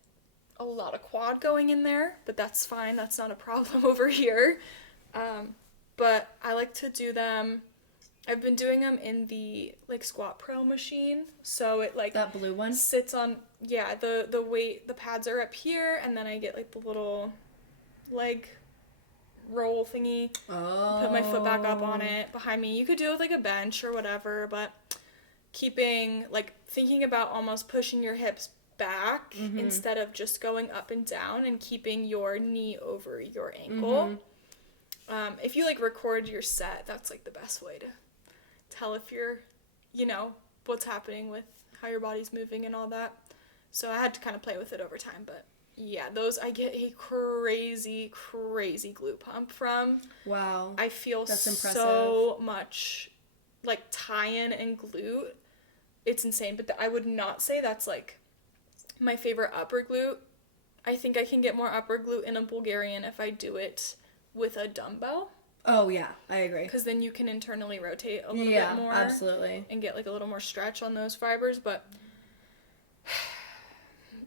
a lot of quad going in there, but that's fine. That's not a problem over here. But I like to do them. I've been doing them in the like Squat Pro machine, so it like that blue one sits on. Yeah, the weight, the pads are up here, and then I get like the little leg roll thingy. Oh. Put my foot back up on it behind me. You could do it with like a bench or whatever, but keeping like thinking about almost pushing your hips back instead of just going up and down and keeping your knee over your ankle. If you like record your set, that's like the best way to tell if you're, you know, what's happening with how your body's moving and all that. So I had to kind of play with it over time, but yeah, those I get a crazy glute pump from. Wow. I feel That's so much like tie-in and glute. It's insane, but I would not say that's like my favorite upper glute. I think I can get more upper glute in a Bulgarian if I do it with a dumbbell. Oh, yeah, I agree. Because then you can internally rotate a little bit more. Yeah, absolutely. And get like a little more stretch on those fibers, but...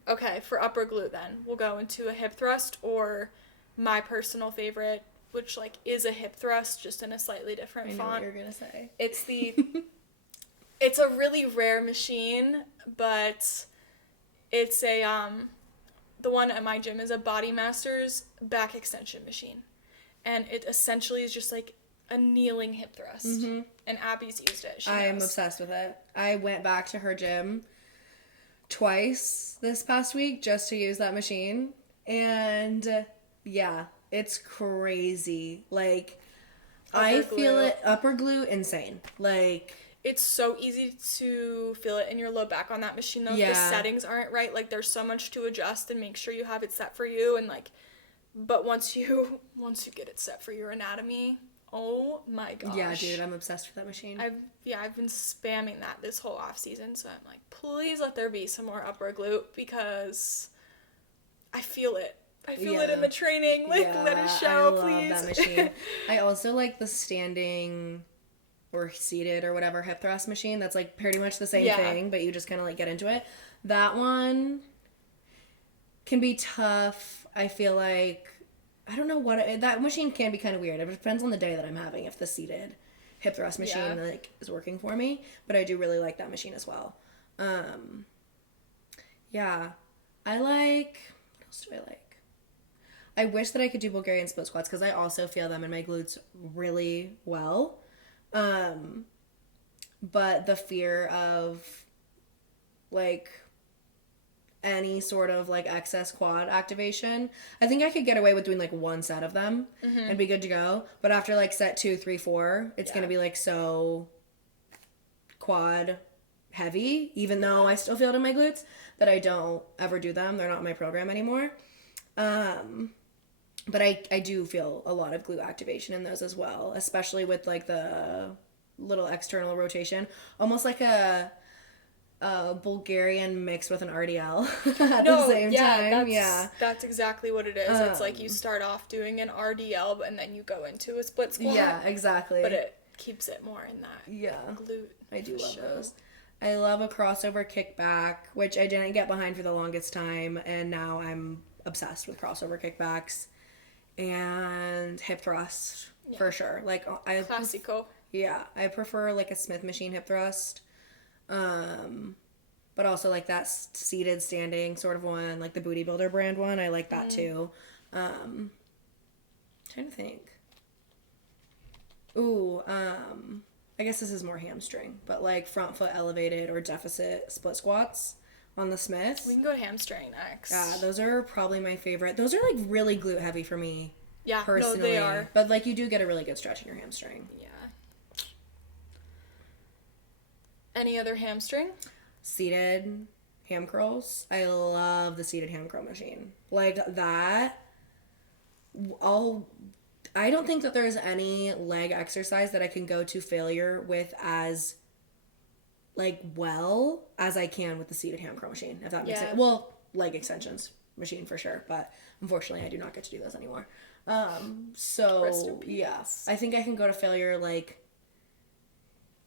Okay, for upper glute then, we'll go into a hip thrust or my personal favorite, which like is a hip thrust, just in a slightly different font. I know what you're gonna say. It's it's a really rare machine, but it's a, the one at my gym is a Bodymaster's back extension machine. And it essentially is just like a kneeling hip thrust. And Abbie's used it. I am obsessed with it. I went back to her gym twice this past week just to use that machine. And yeah, it's crazy. Like, I feel it, upper glute, insane. Like, it's so easy to feel it in your low back on that machine though. Yeah. The settings aren't right. Like, there's so much to adjust and make sure you have it set for you. And like, but once you get it set for your anatomy, oh my gosh. Yeah, dude, I'm obsessed with that machine. I've been spamming that this whole off season, so I'm like, please let there be some more upper glute because I feel it. I feel it in the training. Like, let it show, please. I love that machine. I also like the standing or seated or whatever hip thrust machine. That's like pretty much the same thing, but you just kind of like get into it. That one can be tough. I feel like, I don't know what, that machine can be kind of weird. It depends on the day that I'm having, if the seated hip thrust machine like is working for me, but I do really like that machine as well. Yeah, I like, what else do I like? I wish that I could do Bulgarian split squats because I also feel them in my glutes really well. But the fear of like any sort of like excess quad activation, I think I could get away with doing like one set of them and be good to go. But after like set 2, 3, 4, it's gonna be like so quad heavy, even though I still feel it in my glutes, that I don't ever do them. They're not in my program anymore. But I do feel a lot of glute activation in those as well, especially with like the little external rotation, almost like a Bulgarian mixed with an RDL at the same time. That's exactly what it is. It's like you start off doing an RDL and then you go into a split squat. Yeah, exactly. But it keeps it more in that glute. I do love those. I love a crossover kickback, which I didn't get behind for the longest time, and now I'm obsessed with crossover kickbacks and hip thrust for sure. Like Classico. I prefer like a Smith machine hip thrust. But also like that seated standing sort of one, like the Booty Builder brand one. I like that too. Trying to think. I guess this is more hamstring, but like front foot elevated or deficit split squats on the Smith. We can go hamstring next. Yeah, those are probably my favorite. Those are like really glute heavy for me. Yeah, personally. No, they are. But like you do get a really good stretch in your hamstring. Yeah. Any other hamstring? Seated ham curls. I love the seated ham curl machine. Like that. I don't think that there's any leg exercise that I can go to failure with as like well as I can with the seated ham curl machine, if that makes sense. Well, leg extensions machine for sure, but unfortunately I do not get to do those anymore. So yeah, I think I can go to failure like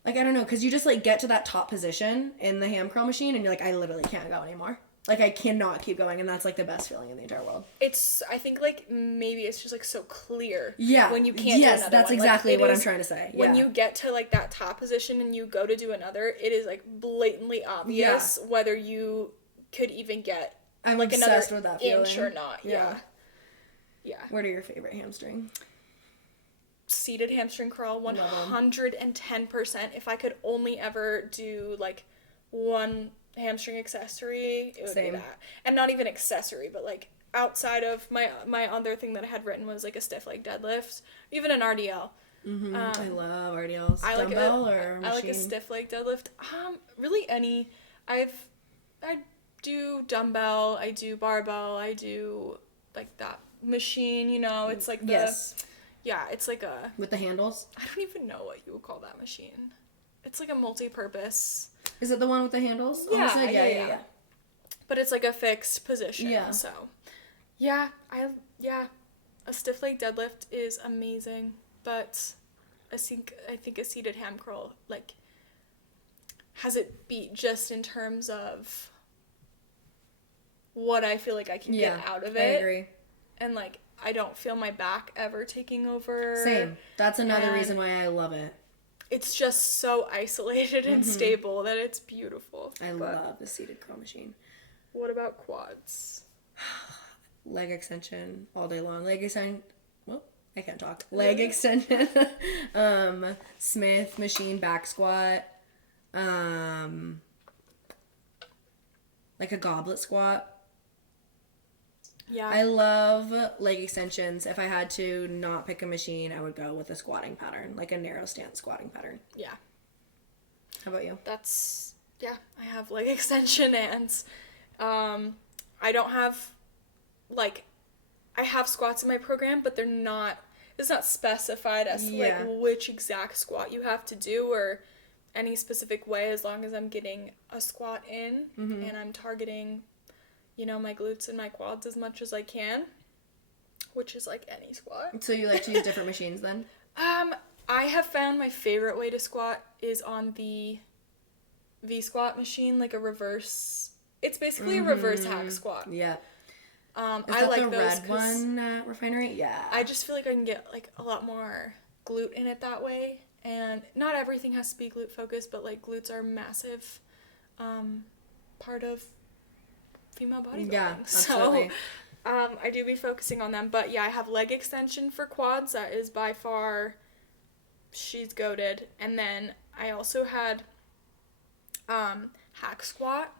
I don't know, because you just like get to that top position in the ham curl machine and you're like, I literally can't go anymore. Like I cannot keep going, and that's like the best feeling in the entire world. I think like maybe it's just like so clear. Yeah. When you can't do another that's one. exactly like, what I'm trying to say. When you get to like that top position and you go to do another, it is like blatantly obvious whether you could even get I'm like obsessed another with that feeling. inch or not. Yeah. What are your favorite hamstring? Seated hamstring curl, 110%. If I could only ever do like one hamstring accessory, it would Same. be that. And not even accessory, but like outside of my other thing that I had written was like a stiff leg deadlift, even an RDL. I love RDLs. Dumbbell or machine? I like a stiff leg deadlift. Really any. I do dumbbell, I do barbell, I do like that machine, you know, it's like the Yes. Yeah, it's like a With the handles? I don't even know what you would call that machine. It's like a multi-purpose. Is it the one with the handles? Yeah, Honestly, yeah. But it's like a fixed position. Yeah. So, yeah, a stiff leg deadlift is amazing, but I think a seated ham curl like has it beat just in terms of what I feel like I can get out of it. I agree. And like I don't feel my back ever taking over. Same. That's another reason why I love it. It's just so isolated and stable that it's beautiful. I love the seated curl machine. What about quads? Leg extension all day long. Leg extension. Well, I can't talk. Leg extension. Smith machine back squat. Like a goblet squat. Yeah. I love leg extensions. If I had to not pick a machine, I would go with a squatting pattern, like a narrow stance squatting pattern. Yeah. How about you? I have leg extension and I don't have I have squats in my program, but it's not specified as to like which exact squat you have to do or any specific way, as long as I'm getting a squat in and I'm targeting, you know, my glutes and my quads as much as I can, which is like any squat. So you like to use different machines then? I have found my favorite way to squat is on the V-squat machine, like a reverse. It's basically a reverse hack squat. Yeah. Is I that like the those red one at Refinery? Yeah. I just feel like I can get like a lot more glute in it that way, and not everything has to be glute focused, but like glutes are a massive part of female bodybuilding. Yeah, absolutely. So I do be focusing on them, but yeah, I have leg extension for quads. That is by far, she's goated. And then I also had hack squat.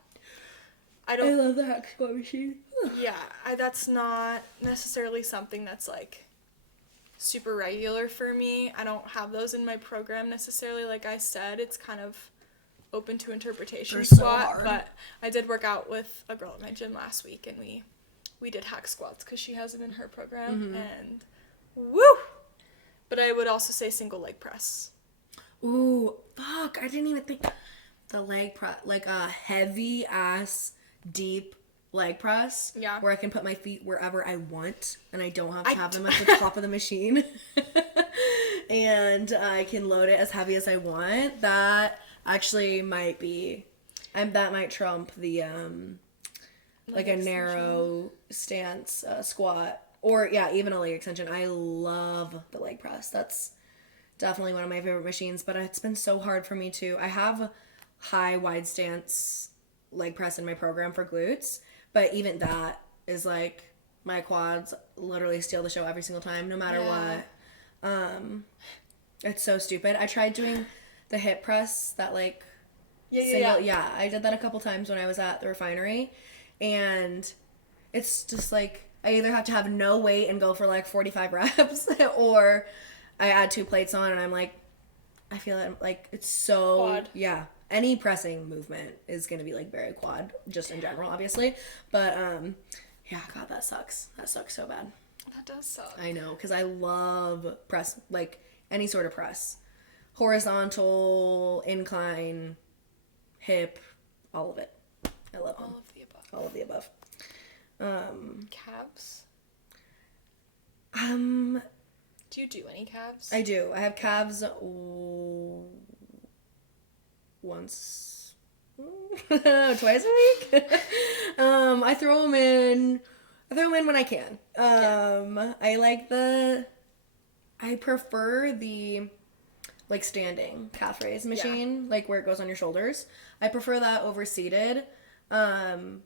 I love the hack squat machine. Yeah, that's not necessarily something that's like super regular for me. I don't have those in my program necessarily. Like I said, it's kind of open to interpretation. They're so squat, hard. but I did work out with a girl at my gym last week, and we did hack squats because she has them in her program, and woo! But I would also say single leg press. Ooh, fuck! I didn't even think the leg press, like a heavy ass deep leg press. Yeah. Where I can put my feet wherever I want, and I don't have to have them at the top of the machine, and I can load it as heavy as I want. That actually might be, that might trump the like a narrow stance squat, or even a leg extension. I love the leg press. That's definitely one of my favorite machines, but it's been so hard for me too. I have high wide stance leg press in my program for glutes, but even that is like my quads literally steal the show every single time, no matter what. It's so stupid. I tried doing the hip press, that like I did that a couple times when I was at the Refinery, and it's just like I either have to have no weight and go for like 45 reps or I add 2 plates on and I'm like, I feel like it's so quad. Any pressing movement is going to be like very quad, just in general, obviously, but God, that sucks so bad. That does suck. I know, because I love press, like any sort of press, horizontal, incline, hip, all of it. I love them. All of the above. Calves? Do you do any calves? I do. I have calves once, twice a week. I throw them in when I can. I prefer the like standing calf raise machine, like where it goes on your shoulders. I prefer that over seated.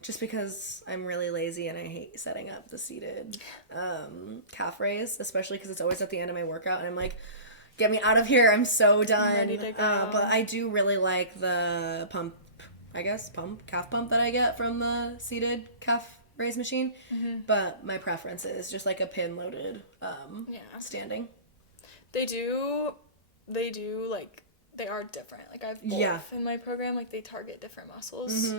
Just because I'm really lazy and I hate setting up the seated calf raise, especially because it's always at the end of my workout and I'm like, get me out of here, I'm so done. Ready to go. But I do really like the pump I guess, calf pump that I get from the seated calf raise machine. But my preference is just like a pin loaded standing. They do like, they are different. Like, I have both in my program. Like, they target different muscles,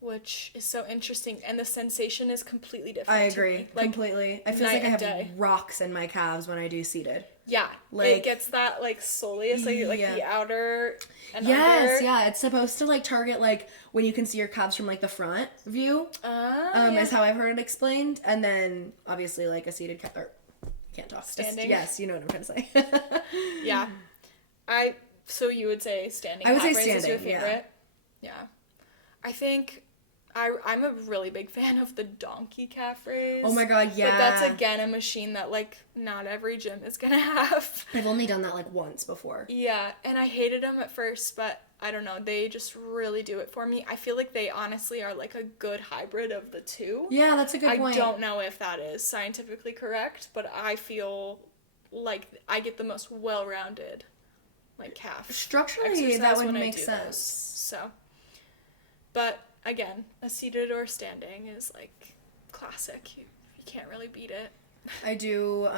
which is so interesting. And the sensation is completely different. I agree. Like, completely. I feel like I have rocks in my calves when I do seated. Yeah. Like, it gets that, like, soleus, like the outer and under. Yeah. It's supposed to, like, target, like, when you can see your calves from, like, the front view. Is how I've heard it explained. And then, obviously, like, a seated calf, or, can't talk. Standing. Yes, you know what I'm trying to say. Yeah. So you would say standing. I would say standing, is your favorite? Yeah. I think I'm a really big fan of the donkey calf raise. Oh my god, yeah. But that's, again, a machine that, like, not every gym is gonna have. I've only done that, like, once before. Yeah, and I hated them at first, but I don't know, they just really do it for me. I feel like they honestly are, like, a good hybrid of the two. Yeah, that's a good point. I don't know if that is scientifically correct, but I feel like I get the most well-rounded, like, calf structurally, that would make sense. Those. So, but again, a seated or standing is, like, classic. You can't really beat it. I do,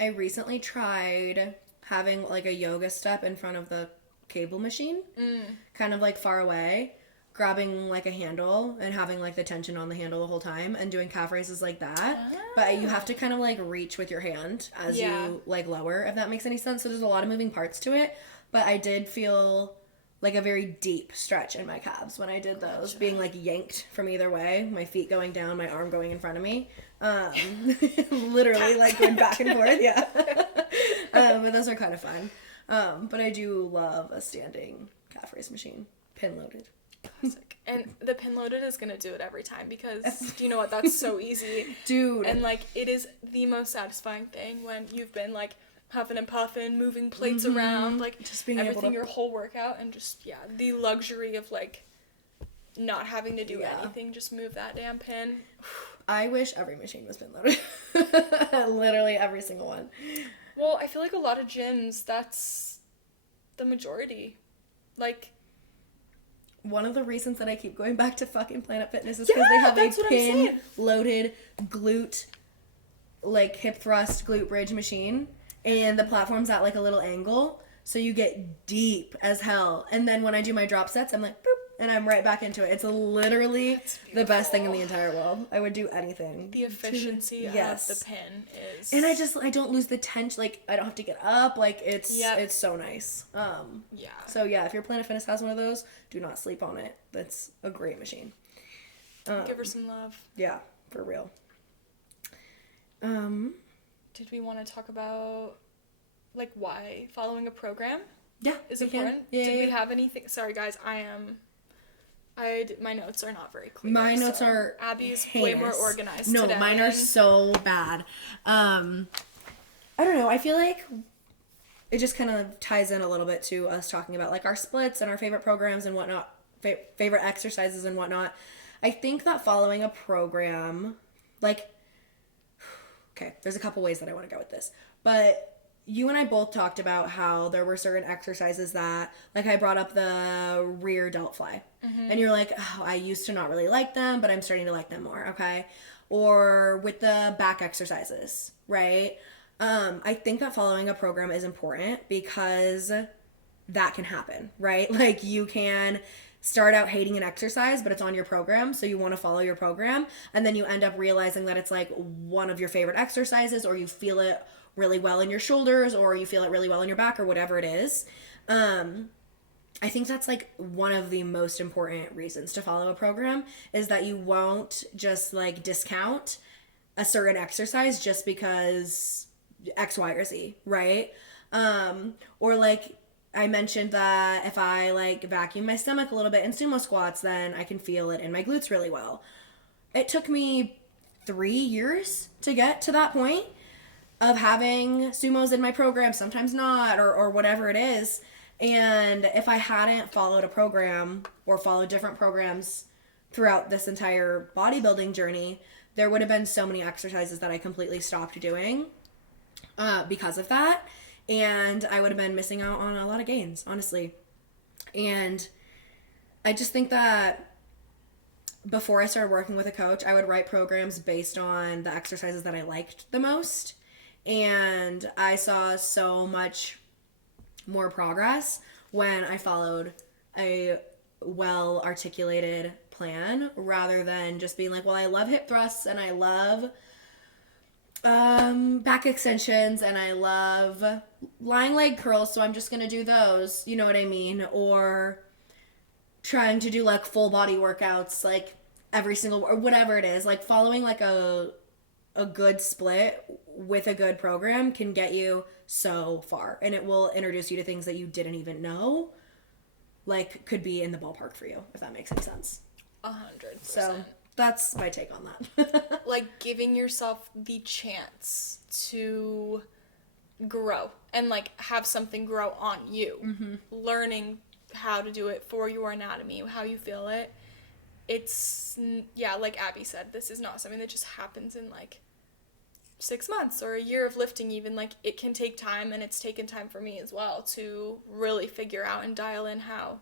I recently tried having, like, a yoga step in front of the cable machine, kind of, like, far away, grabbing, like, a handle and having, like, the tension on the handle the whole time and doing calf raises like that. But you have to kind of, like, reach with your hand as you, like, lower, if that makes any sense. So there's a lot of moving parts to it. But I did feel like a very deep stretch in my calves when I did those, being, like, yanked from either way, my feet going down, my arm going in front of me, literally, like, going back and forth, but those are kind of fun, but I do love a standing calf raise machine, pin loaded. Classic. And the pin loaded is gonna do it every time, because do you know what, that's so easy, dude, and, like, it is the most satisfying thing when you've been, like, huffing and puffing, moving plates around, like, just being everything, your whole workout, and just, the luxury of, like, not having to do anything, just move that damn pin. I wish every machine was pin loaded. Literally every single one. Well, I feel like a lot of gyms, that's the majority. Like, one of the reasons that I keep going back to fucking Planet Fitness is because they have a pin loaded glute, like, hip thrust glute bridge machine. And the platform's at, like, a little angle, so you get deep as hell. And then when I do my drop sets, I'm like, boop, and I'm right back into it. It's literally the best thing in the entire world. I would do anything. The efficiency of the pin is... And I don't lose the tension, like, I don't have to get up, like, it's so nice. So, if your Planet Fitness has one of those, do not sleep on it. That's a great machine. Give her some love. Yeah, for real. Did we want to talk about, like, why following a program is important? Did we have anything? Sorry, guys, my notes are not very clear. My notes are Abbie's heinous. Way more organized No, today. mine are so bad. I don't know. I feel like it just kind of ties in a little bit to us talking about, like, our splits and our favorite programs and whatnot, favorite exercises and whatnot. I think that following a program, like... Okay, there's a couple ways that I want to go with this. But you and I both talked about how there were certain exercises that, like, I brought up the rear delt fly. And you're like, oh, I used to not really like them, but I'm starting to like them more, okay? Or with the back exercises, right? I think that following a program is important because that can happen, right? Like, you can start out hating an exercise, but it's on your program, so you want to follow your program, and then you end up realizing that it's, like, one of your favorite exercises, or you feel it really well in your shoulders, or you feel it really well in your back, or whatever it is. I think that's, like, one of the most important reasons to follow a program, is that you won't just, like, discount a certain exercise just because X, Y, or Z, right? Or, like, I mentioned that if I, like, vacuum my stomach a little bit in sumo squats, then I can feel it in my glutes really well. It took me 3 years to get to that point of having sumos in my program, sometimes not, or whatever it is. And if I hadn't followed a program or followed different programs throughout this entire bodybuilding journey, there would have been so many exercises that I completely stopped doing because of that. And I would have been missing out on a lot of gains, honestly. And I just think that before I started working with a coach, I would write programs based on the exercises that I liked the most. And I saw so much more progress when I followed a well articulated plan rather than just being like, well, I love hip thrusts and I love back extensions and I love lying leg curls, so I'm just gonna do those, you know what I mean? Or trying to do like full body workouts like every single, or whatever it is, like following like a good split with a good program can get you so far, and it will introduce you to things that you didn't even know like could be in the ballpark for you, if that makes any sense. 100%. So that's my take on that. Like giving yourself the chance to grow and like have something grow on you. Mm-hmm. Learning how to do it for your anatomy, how you feel it. It's, yeah, like Abbie said, this is not something that just happens in like 6 months or a year of lifting even. Like, it can take time, and it's taken time for me as well to really figure out and dial in how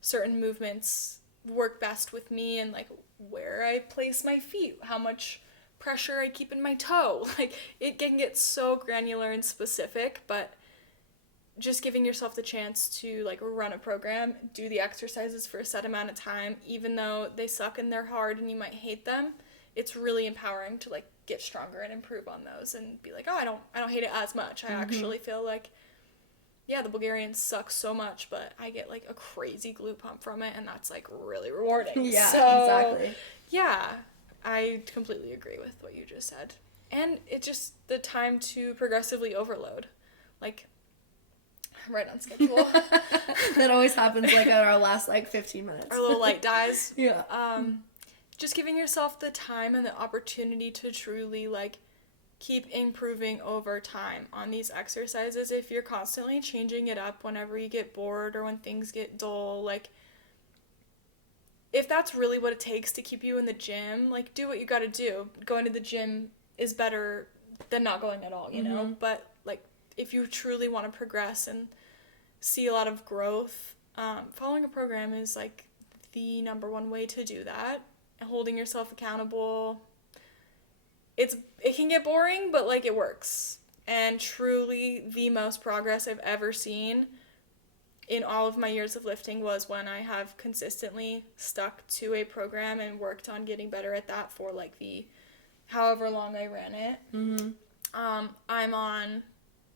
certain movements work best with me and like where I place my feet, how much pressure I keep in my toe. Like, it can get so granular and specific, but just giving yourself the chance to like run a program, do the exercises for a set amount of time, even though they suck and they're hard and you might hate them, it's really empowering to like get stronger and improve on those and be like, oh, I don't hate it as much. I actually feel like, yeah, the Bulgarian sucks so much, but I get like a crazy glute pump from it, and that's like really rewarding. Yeah, so, exactly. Yeah, I completely agree with what you just said. And it's just the time to progressively overload. Like, right on schedule. That always happens like at our last like 15 minutes. Our little light dies. Yeah. Just giving yourself the time and the opportunity to truly like keep improving over time on these exercises. If you're constantly changing it up whenever you get bored or when things get dull, like if that's really what it takes to keep you in the gym, like do what you got to do. Going to the gym is better than not going at all, you know? But like if you truly want to progress and see a lot of growth, following a program is like the number one way to do that. And holding yourself accountable, it can get boring, but like it works. And truly the most progress I've ever seen in all of my years of lifting was when I have consistently stuck to a program and worked on getting better at that for like the however long I ran it. I'm on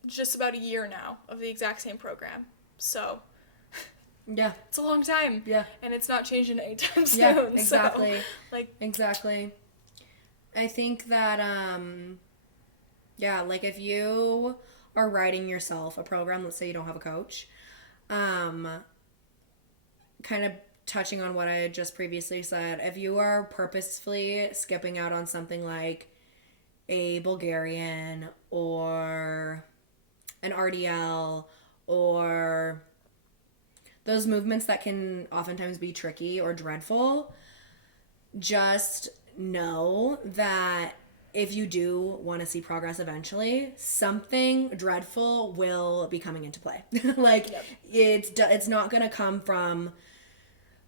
just about a year now of the exact same program. So yeah, it's a long time. Yeah. And it's not changing anytime soon. Yeah, exactly. So, like, exactly. I think that yeah, like if you are writing yourself a program, let's say you don't have a coach, kind of touching on what I had just previously said, if you are purposefully skipping out on something like a Bulgarian or an RDL or those movements that can oftentimes be tricky or dreadful, just know that if you do want to see progress eventually, something dreadful will be coming into play. Like, yep. It's not going to come from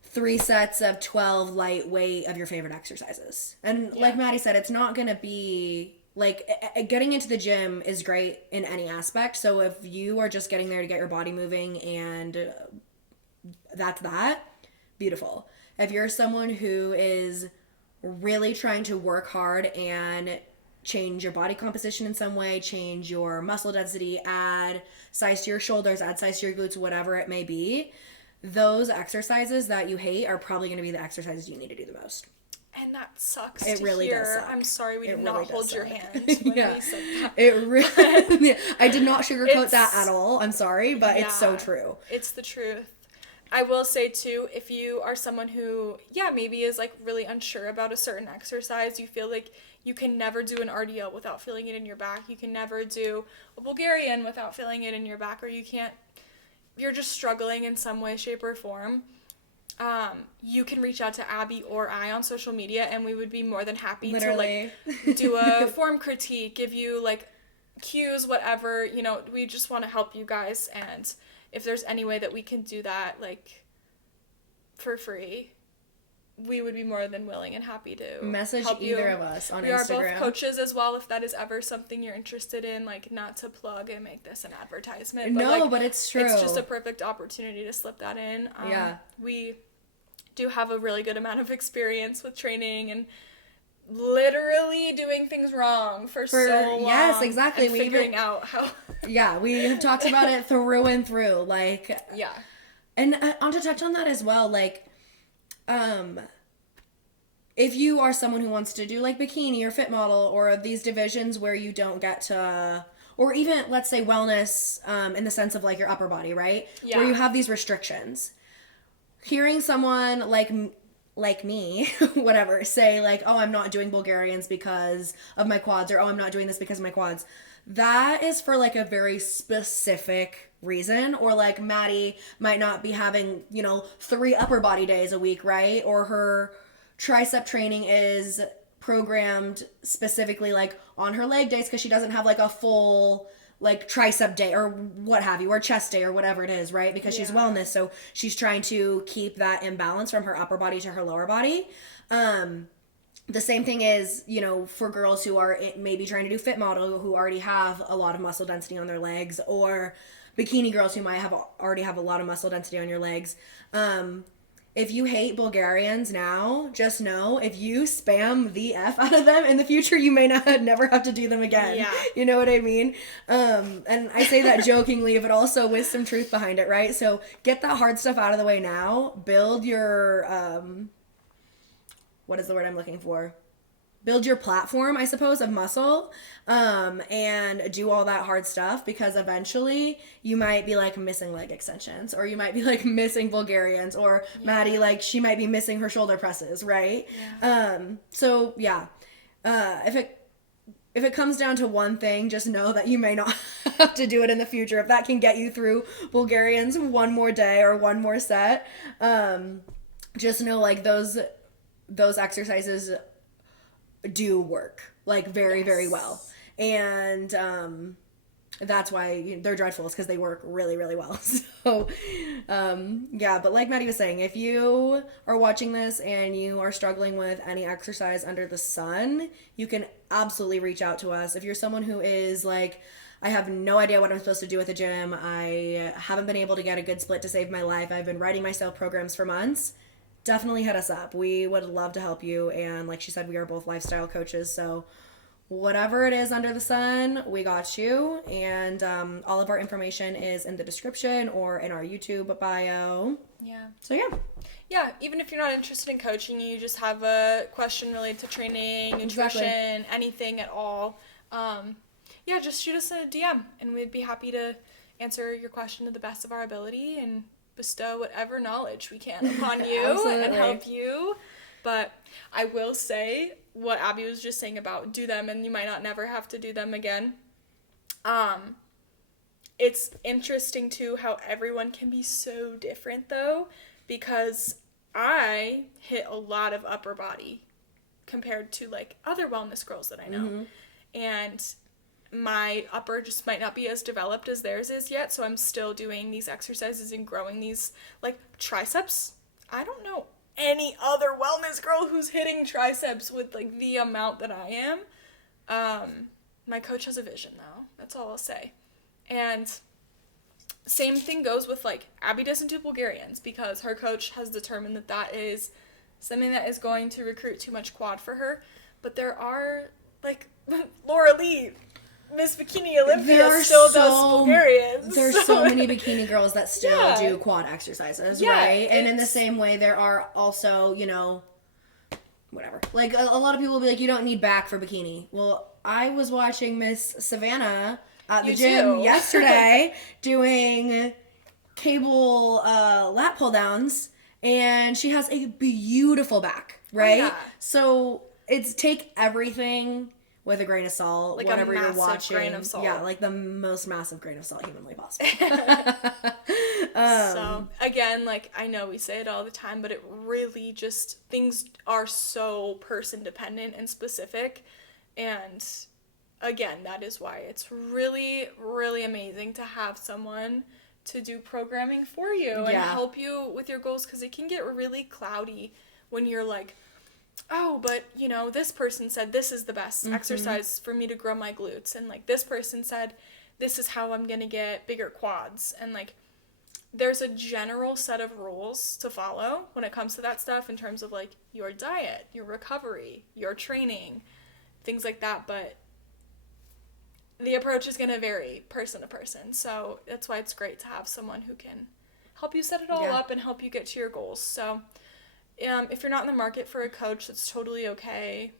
3 sets of 12 lightweight of your favorite exercises. And like Maddie said, it's not going to be like getting into the gym is great in any aspect. So if you are just getting there to get your body moving and that's that, beautiful. If you're someone who is really trying to work hard and change your body composition in some way, change your muscle density, add size to your shoulders, add size to your glutes, whatever it may be, those exercises that you hate are probably going to be the exercises you need to do the most. And that sucks it to really hear. Does suck. I'm sorry we did not really hold your suck. hand when we said that. It really, I did not sugarcoat that at all. I'm sorry, but it's so true. It's the truth. I will say too, if you are someone who, maybe is like really unsure about a certain exercise, you feel like you can never do an RDL without feeling it in your back. You can never do a Bulgarian without feeling it in your back, or you're just struggling in some way, shape, or form. You can reach out to Abbie or I on social media, and we would be more than happy to like do a form critique, give you like cues, whatever, we just want to help you guys. And if there's any way that we can do that, like, for free, we would be more than willing and happy to message help either you. of us on We Instagram. are both coaches as well, if that is ever something you're interested in, like, not to plug and make this an advertisement. But, No, like, but it's true. It's just a perfect opportunity to slip that in. Yeah. We do have a really good amount of experience with training and literally doing things wrong for so long. Yes, exactly. And figuring out how. Yeah, we have talked about it through and through. Like, yeah. And on to touch on that as well, like, if you are someone who wants to do like bikini or fit model or these divisions where you don't get to, or even let's say wellness, in the sense of like your upper body, right? Yeah. Where you have these restrictions. Hearing someone like me, whatever, say like, oh, I'm not doing Bulgarians because of my quads, or oh, I'm not doing this because of my quads. That is for like a very specific reason. Or like Maddie might not be having, 3 upper body days a week, right? Or her tricep training is programmed specifically like on her leg days because she doesn't have like a full like tricep day or what have you, or chest day or whatever it is, right? Because she's wellness, so she's trying to keep that imbalance from her upper body to her lower body. The same thing is, for girls who are maybe trying to do fit model, who already have a lot of muscle density on their legs, or bikini girls who might already have a lot of muscle density on your legs. If you hate Bulgarians now, just know if you spam the F out of them in the future, you may never have to do them again. Yeah. You know what I mean? And I say that jokingly, but also with some truth behind it, right? So get that hard stuff out of the way now. Build your, what is the word I'm looking for? Build your platform, I suppose, of muscle, and do all that hard stuff, because eventually you might be like missing leg extensions, or you might be like missing Bulgarians, or Maddie, like she might be missing her shoulder presses, right? Yeah. If it comes down to one thing, just know that you may not have to do it in the future. If that can get you through Bulgarians one more day or one more set, just know like those exercises do work like very, very well. And that's why they're dreadful, is because they work really, really well. So but like Maddie was saying, if you are watching this and you are struggling with any exercise under the sun, you can absolutely reach out to us. If you're someone who is like, I have no idea what I'm supposed to do at the gym, I haven't been able to get a good split to save my life, I've been writing myself programs for months, definitely hit us up. We would love to help you. And like she said, we are both lifestyle coaches. So whatever it is under the sun, we got you. And all of our information is in the description or in our YouTube bio. Yeah. So yeah. Yeah, even if you're not interested in coaching, you just have a question related to training, nutrition, anything at all, just shoot us a DM and we'd be happy to answer your question to the best of our ability and bestow whatever knowledge we can upon you and help you. But I will say what Abbie was just saying about do them and you might not never have to do them again. It's interesting too how everyone can be so different though, because I hit a lot of upper body compared to like other wellness girls that I know. And my upper just might not be as developed as theirs is yet, so I'm still doing these exercises and growing these, like, triceps. I don't know any other wellness girl who's hitting triceps with, like, the amount that I am. My coach has a vision, though. That's all I'll say. And same thing goes with, like, Abbie doesn't do Bulgarians because her coach has determined that that is something that is going to recruit too much quad for her. But there are, like, Laura Lee, Miss Bikini Olympia, still does Bulgarians. There's so many bikini girls that still do quad exercises, right? And in the same way, there are also, whatever. Like, a lot of people will be like, you don't need back for bikini. Well, I was watching Miss Savannah at the gym yesterday doing cable lat pull downs, and she has a beautiful back, right? Oh, yeah. So it's take everything with a grain of salt, like whatever you're watching. Grain of salt. Yeah, like the most massive grain of salt humanly possible. So, again, like, I know we say it all the time, but it really just, things are so person dependent and specific. And, again, that is why it's really, really amazing to have someone to do programming for you and help you with your goals, because it can get really cloudy when you're like, oh, but, you know, this person said this is the best exercise for me to grow my glutes, and, like, this person said this is how I'm going to get bigger quads, and, like, there's a general set of rules to follow when it comes to that stuff in terms of, like, your diet, your recovery, your training, things like that, but the approach is going to vary person to person, so that's why it's great to have someone who can help you set it all up and help you get to your goals. So if you're not in the market for a coach, that's totally okay.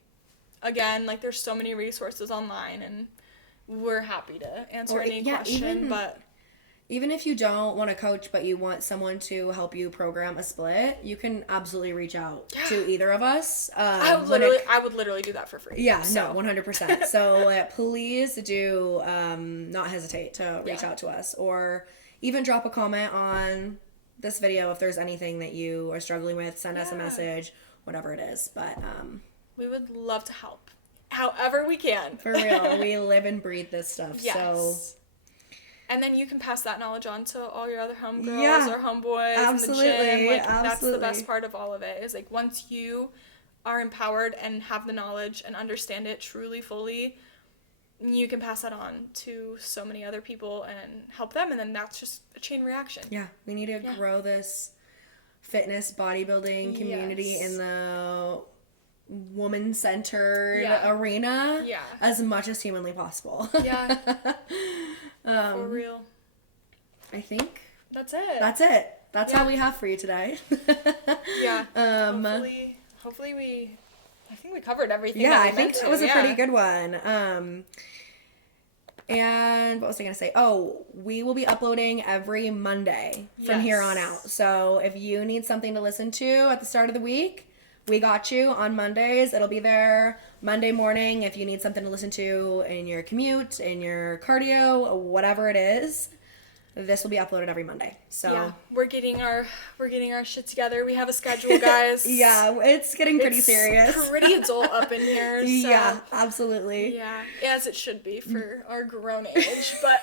Again, like, there's so many resources online, and we're happy to answer any question, but even if you don't want a coach, but you want someone to help you program a split, you can absolutely reach out to either of us. I would literally do that for free. Yeah, so. No, 100%. So please do not hesitate to reach out to us, or even drop a comment on this video if there's anything that you are struggling with. Send us a message, whatever it is. But we would love to help however we can. For real, we live and breathe this stuff. Yes. So. And then you can pass that knowledge on to all your other homegirls or homeboys in the gym. Like, that's the best part of all of it, is, like, once you are empowered and have the knowledge and understand it truly, fully, you can pass that on to so many other people and help them, and then that's just a chain reaction. Yeah, we need to grow this fitness bodybuilding community in the woman-centered arena as much as humanly possible. For real. I think that's it. That's all we have for you today. Hopefully I think we covered everything. Yeah, I think that was a pretty good one. And what was I going to say? Oh, we will be uploading every Monday from here on out. So if you need something to listen to at the start of the week, we got you on Mondays. It'll be there Monday morning if you need something to listen to in your commute, in your cardio, whatever it is. This will be uploaded every Monday. So we're getting our shit together. We have a schedule, guys. It's getting pretty serious. Pretty adult up in here. So. Yeah, absolutely. Yeah, as it should be for our grown age, but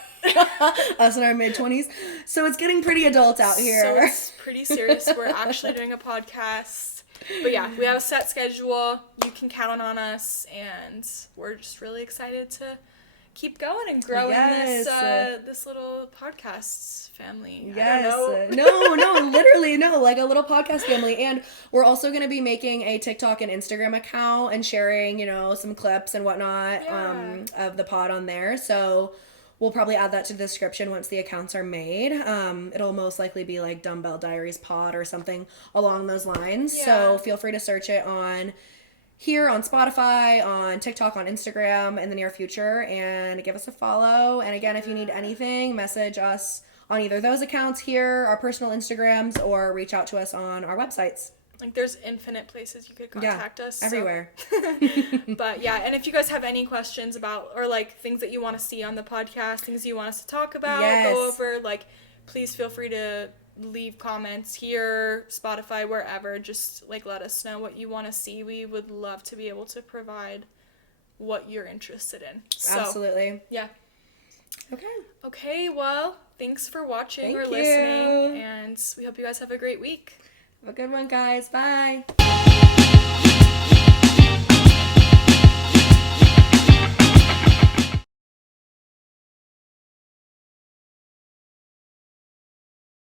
us in our mid-20s. So it's getting pretty adult out here. So it's pretty serious. We're actually doing a podcast. But yeah, we have a set schedule. You can count on us, and we're just really excited to keep going and growing this little podcast family. Yes. I don't know. No, literally, no, like a little podcast family. And we're also going to be making a TikTok and Instagram account and sharing, you know, some clips and whatnot of the pod on there. So we'll probably add that to the description once the accounts are made. It'll most likely be like Dumbbell Diaries pod or something along those lines. Yeah. So feel free to search it on here, on Spotify, on TikTok, on Instagram in the near future, and give us a follow. And again, if you need anything, message us on either those accounts here, our personal Instagrams, or reach out to us on our websites. Like, there's infinite places you could contact us. Everywhere. But yeah, and if you guys have any questions about, or like things that you want to see on the podcast, things you want us to talk about, go over, like, please feel free to leave comments here, Spotify, wherever. Just, like, let us know what you want to see. We would love to be able to what you're interested in. So, absolutely. Yeah. Okay, well, thanks for watching or listening, and we hope you guys have a great week. Have a good one, guys. Bye.